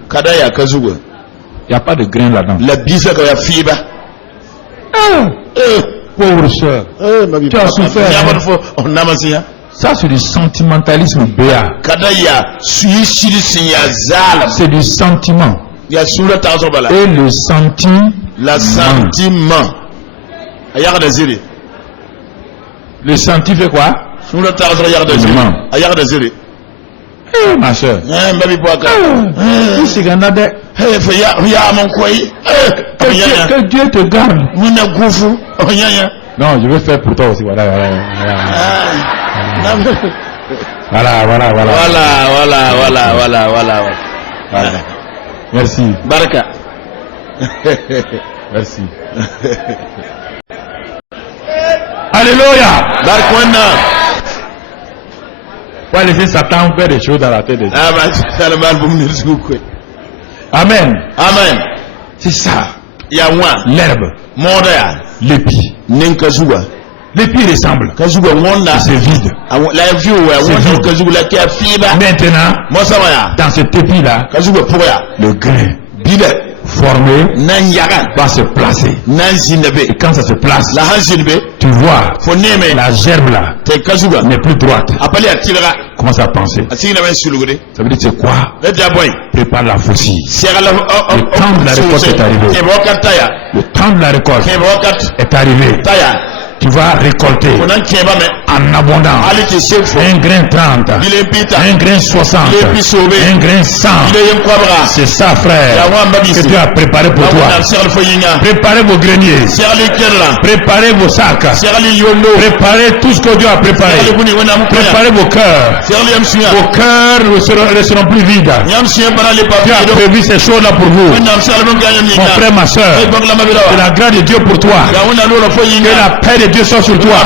Il n'y a pas de grain là-dedans. Pauvre soeur, tu as souffert. Ça c'est du sentimentalisme béat. C'est du sentiment. Et le sentiment. Le senti fait quoi? Ma soeur. Que Dieu te garde. Non, je vais faire pour toi aussi. Voilà. Merci. Baraka. Merci. Alléluia. Faut laisser Satan faire des choses dans la tête des gens. Amen. C'est ça. L'herbe. L'épi. L'épi ressemble. C'est vide. Maintenant, dans cet épi-là, le grain formé va se placer. Et quand ça se place, tu vois, la gerbe là n'est plus droite. Commence à penser. Ça veut dire c'est quoi? Prépare la faucille. Le temps de la récolte est arrivé. Le temps de la récolte est arrivé. Tu vas récolter en abondance un grain 30, un grain 60, un grain 100. C'est ça, frère, que Dieu a préparé pour toi. Préparez vos greniers, préparez vos sacs, préparez tout ce que Dieu a préparé. Préparez vos cœurs. Vos cœurs ne seront plus vides. Dieu a prévu ces choses-là pour vous. Mon frère, ma soeur, que la grâce de Dieu pour toi, que la paix de Dieu soit sur toi,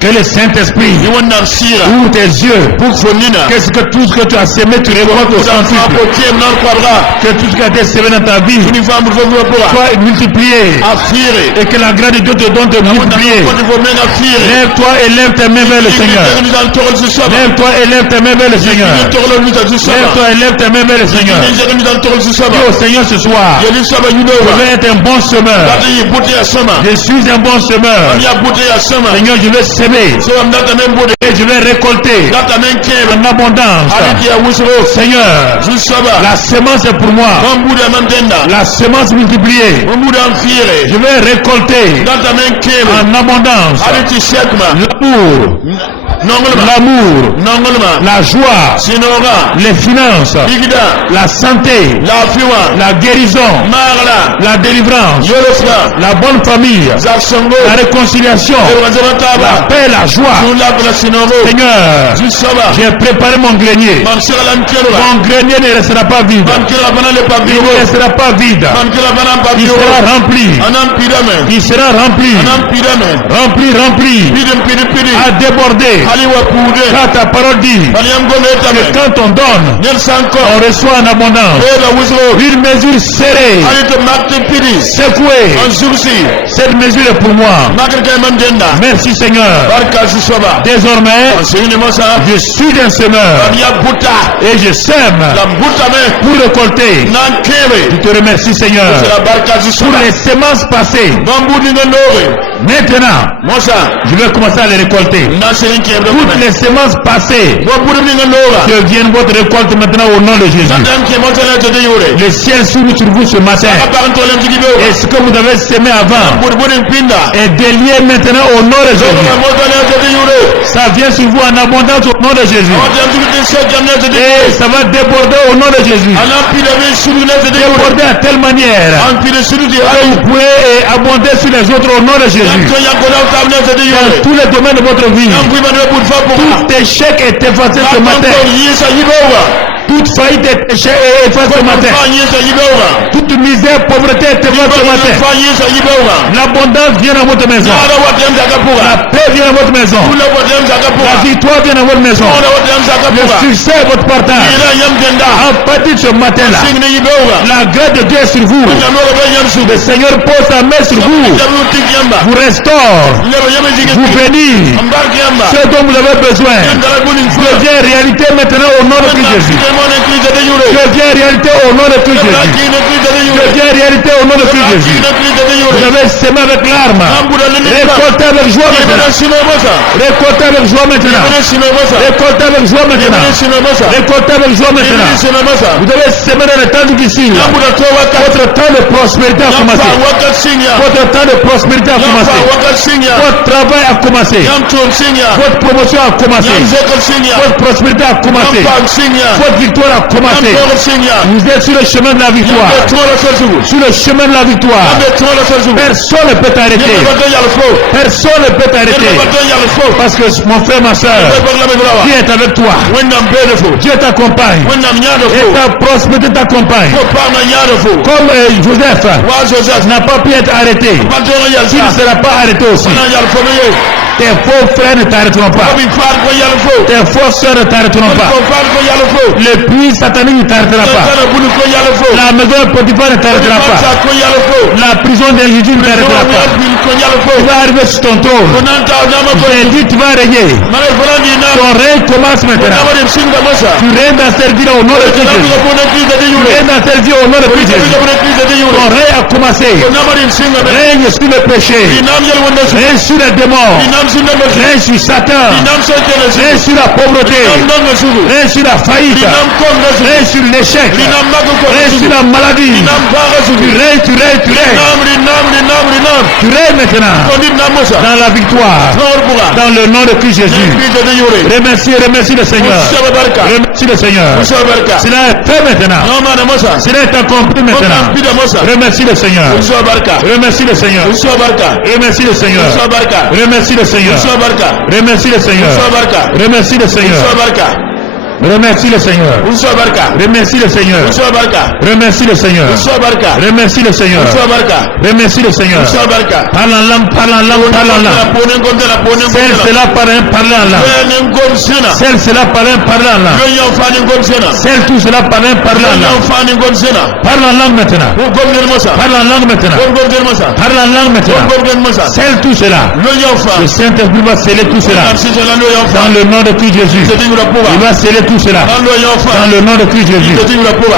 que le Saint-Esprit ouvre tes yeux, qu'est-ce que tout ce que tu as semé tu récoltes au centuple, que tout ce qui a été semé dans ta vie soit multiplié, et que la grâce de Dieu te donne de multiplier. Lève-toi et lève tes mains vers le Seigneur. Lève-toi et lève tes mains vers le Seigneur. Lève-toi et lève tes mains vers le Seigneur. Dis au Seigneur ce soir, je vais être un bon semeur. Je suis un bon semeur. Seigneur, je vais semer et je vais récolter en abondance. Seigneur, la semence est pour moi. La semence multipliée. Je vais récolter en abondance. L'amour, la joie, les finances, la santé, la guérison, la délivrance, la bonne famille, la réconciliation, la paix, la joie. Seigneur, j'ai préparé mon grenier. Mon grenier ne restera pas vide. Il ne restera pas vide. Il sera rempli. Il sera rempli. Rempli. À déborder. Car ta parole dit que quand on donne, on reçoit en abondance. Une mesure serrée, secouée. Cette mesure est pour moi. Merci Seigneur. Désormais, je suis un semeur et je sème pour récolter. Je te remercie Seigneur pour les semences passées. Maintenant, je vais commencer à les récolter. Toutes les semences passées deviennent votre récolte maintenant au nom de Jésus. Le ciel s'ouvre sur vous ce matin. Et ce que vous avez semé avant est délié maintenant au nom de Jésus. Ça vient sur vous en abondance au nom de Jésus. Et ça va déborder au nom de Jésus. Déborder à telle manière que vous pouvez abonder sur les autres au nom de Jésus. Dans tous les domaines de votre vie. Tout échec est effacé ce matin. Toute faillite est péché et efface ce matin. Toute misère, pauvreté est efface ce matin. L'abondance vient dans votre maison. La paix vient dans votre maison. La victoire vient dans votre maison. Le succès est votre partage. À partir de ce matin-là, la grâce de Dieu est sur vous. Le Seigneur pose sa main sur vous. Vous restaure. Vous bénit. Ce dont vous avez besoin devient réalité maintenant au nom de Christ Jésus. Devient réalité au nom de Christ Jésus. Devient réalité au nom de Christ Jésus. Vous avez semé avec larmes. Récoltez avec joie maintenant. Récoltez avec joie maintenant. Récoltez avec joie maintenant. Récoltez avec joie maintenant. Vous devez semer dans le temps difficile. Votre temps de prospérité a commencé. Votre temps de prospérité a commencé. Votre travail a commencé. Votre promotion a commencé. Votre prospérité a commencé. Votre victoire a commencé. Vous êtes sur le chemin de la victoire. Sur le chemin de la victoire. Personne ne peut t'arrêter. Personne ne peut t'arrêter. Parce que mon frère, ma soeur, Dieu est avec toi. Dieu t'accompagne. Et ta prospérité t'accompagne. Comme Joseph n'a pas pu être arrêté. Il ne sera pas arrêté aussi. Tes faux frères ne t'arrêteront pas. Tes faux soeurs ne t'arrêteront pas. Le puits satanique ne t'arrêtera pas. La maison de Potiphar ne t'arrêtera pas. La prison d'Égypte ne t'arrêtera pas. Tu vas arriver sur ton trône. J'ai dit tu vas régner. Ton règne commence maintenant. Tu règnes dans cette vie au nom de Christ Jésus. Tu règnes dans cette vie au nom de Christ Jésus. Ton règne a commencé. Règne sur le péché. Règne sur les démons. Règne sur Satan. Règne sur la pauvreté. Règne sur la faillite. Règne sur l'échec. Règne sur la maladie. Tu règnes, tu règnes, tu règnes. Tu règnes maintenant dans la victoire. Dans le nom de Christ Jésus. Remercie le Seigneur. Remercie le Seigneur. Cela est fait maintenant. Cela est accompli maintenant. Remercie le Seigneur. Remercie le Seigneur. Remercie le Seigneur. Remercie le Seigneur. Remercie le Seigneur. Remercie le Seigneur. Remercie le Seigneur. Remercie le Seigneur. Remercie le Seigneur. Remercie le Seigneur. Remercie le Seigneur. Parle en langue, parle en langue, parle en langue. Celle-là parle en langue. Celle-là parle en langue. Celle tout cela parle en langue. Parle en langue maintenant. Parle en langue maintenant. Parle en langue maintenant. Celle tout cela. Le Saint-Esprit va sceller tout cela. Dans le nom de Christ Jésus. Il va sceller tout cela. Dans le nom de Christ Jésus.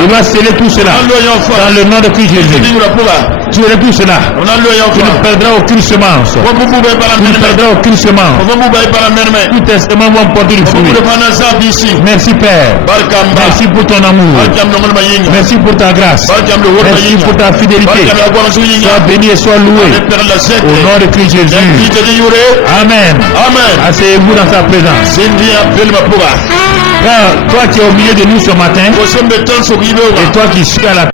Il va sceller tout cela. Dans le nom de Christ Jésus. Tu verras tout cela. Tu ne perdras aucune semence. Tu ne perdras aucune semence. Tous tes semences vont porter du fruit. Merci Père. Merci pour ton amour. Merci pour ta grâce. Merci pour ta fidélité. Sois béni et sois loué. Au nom de Christ Jésus. Amen. Asseyez-vous dans sa présence. Toi qui es au milieu de nous ce matin, et toi qui suis à la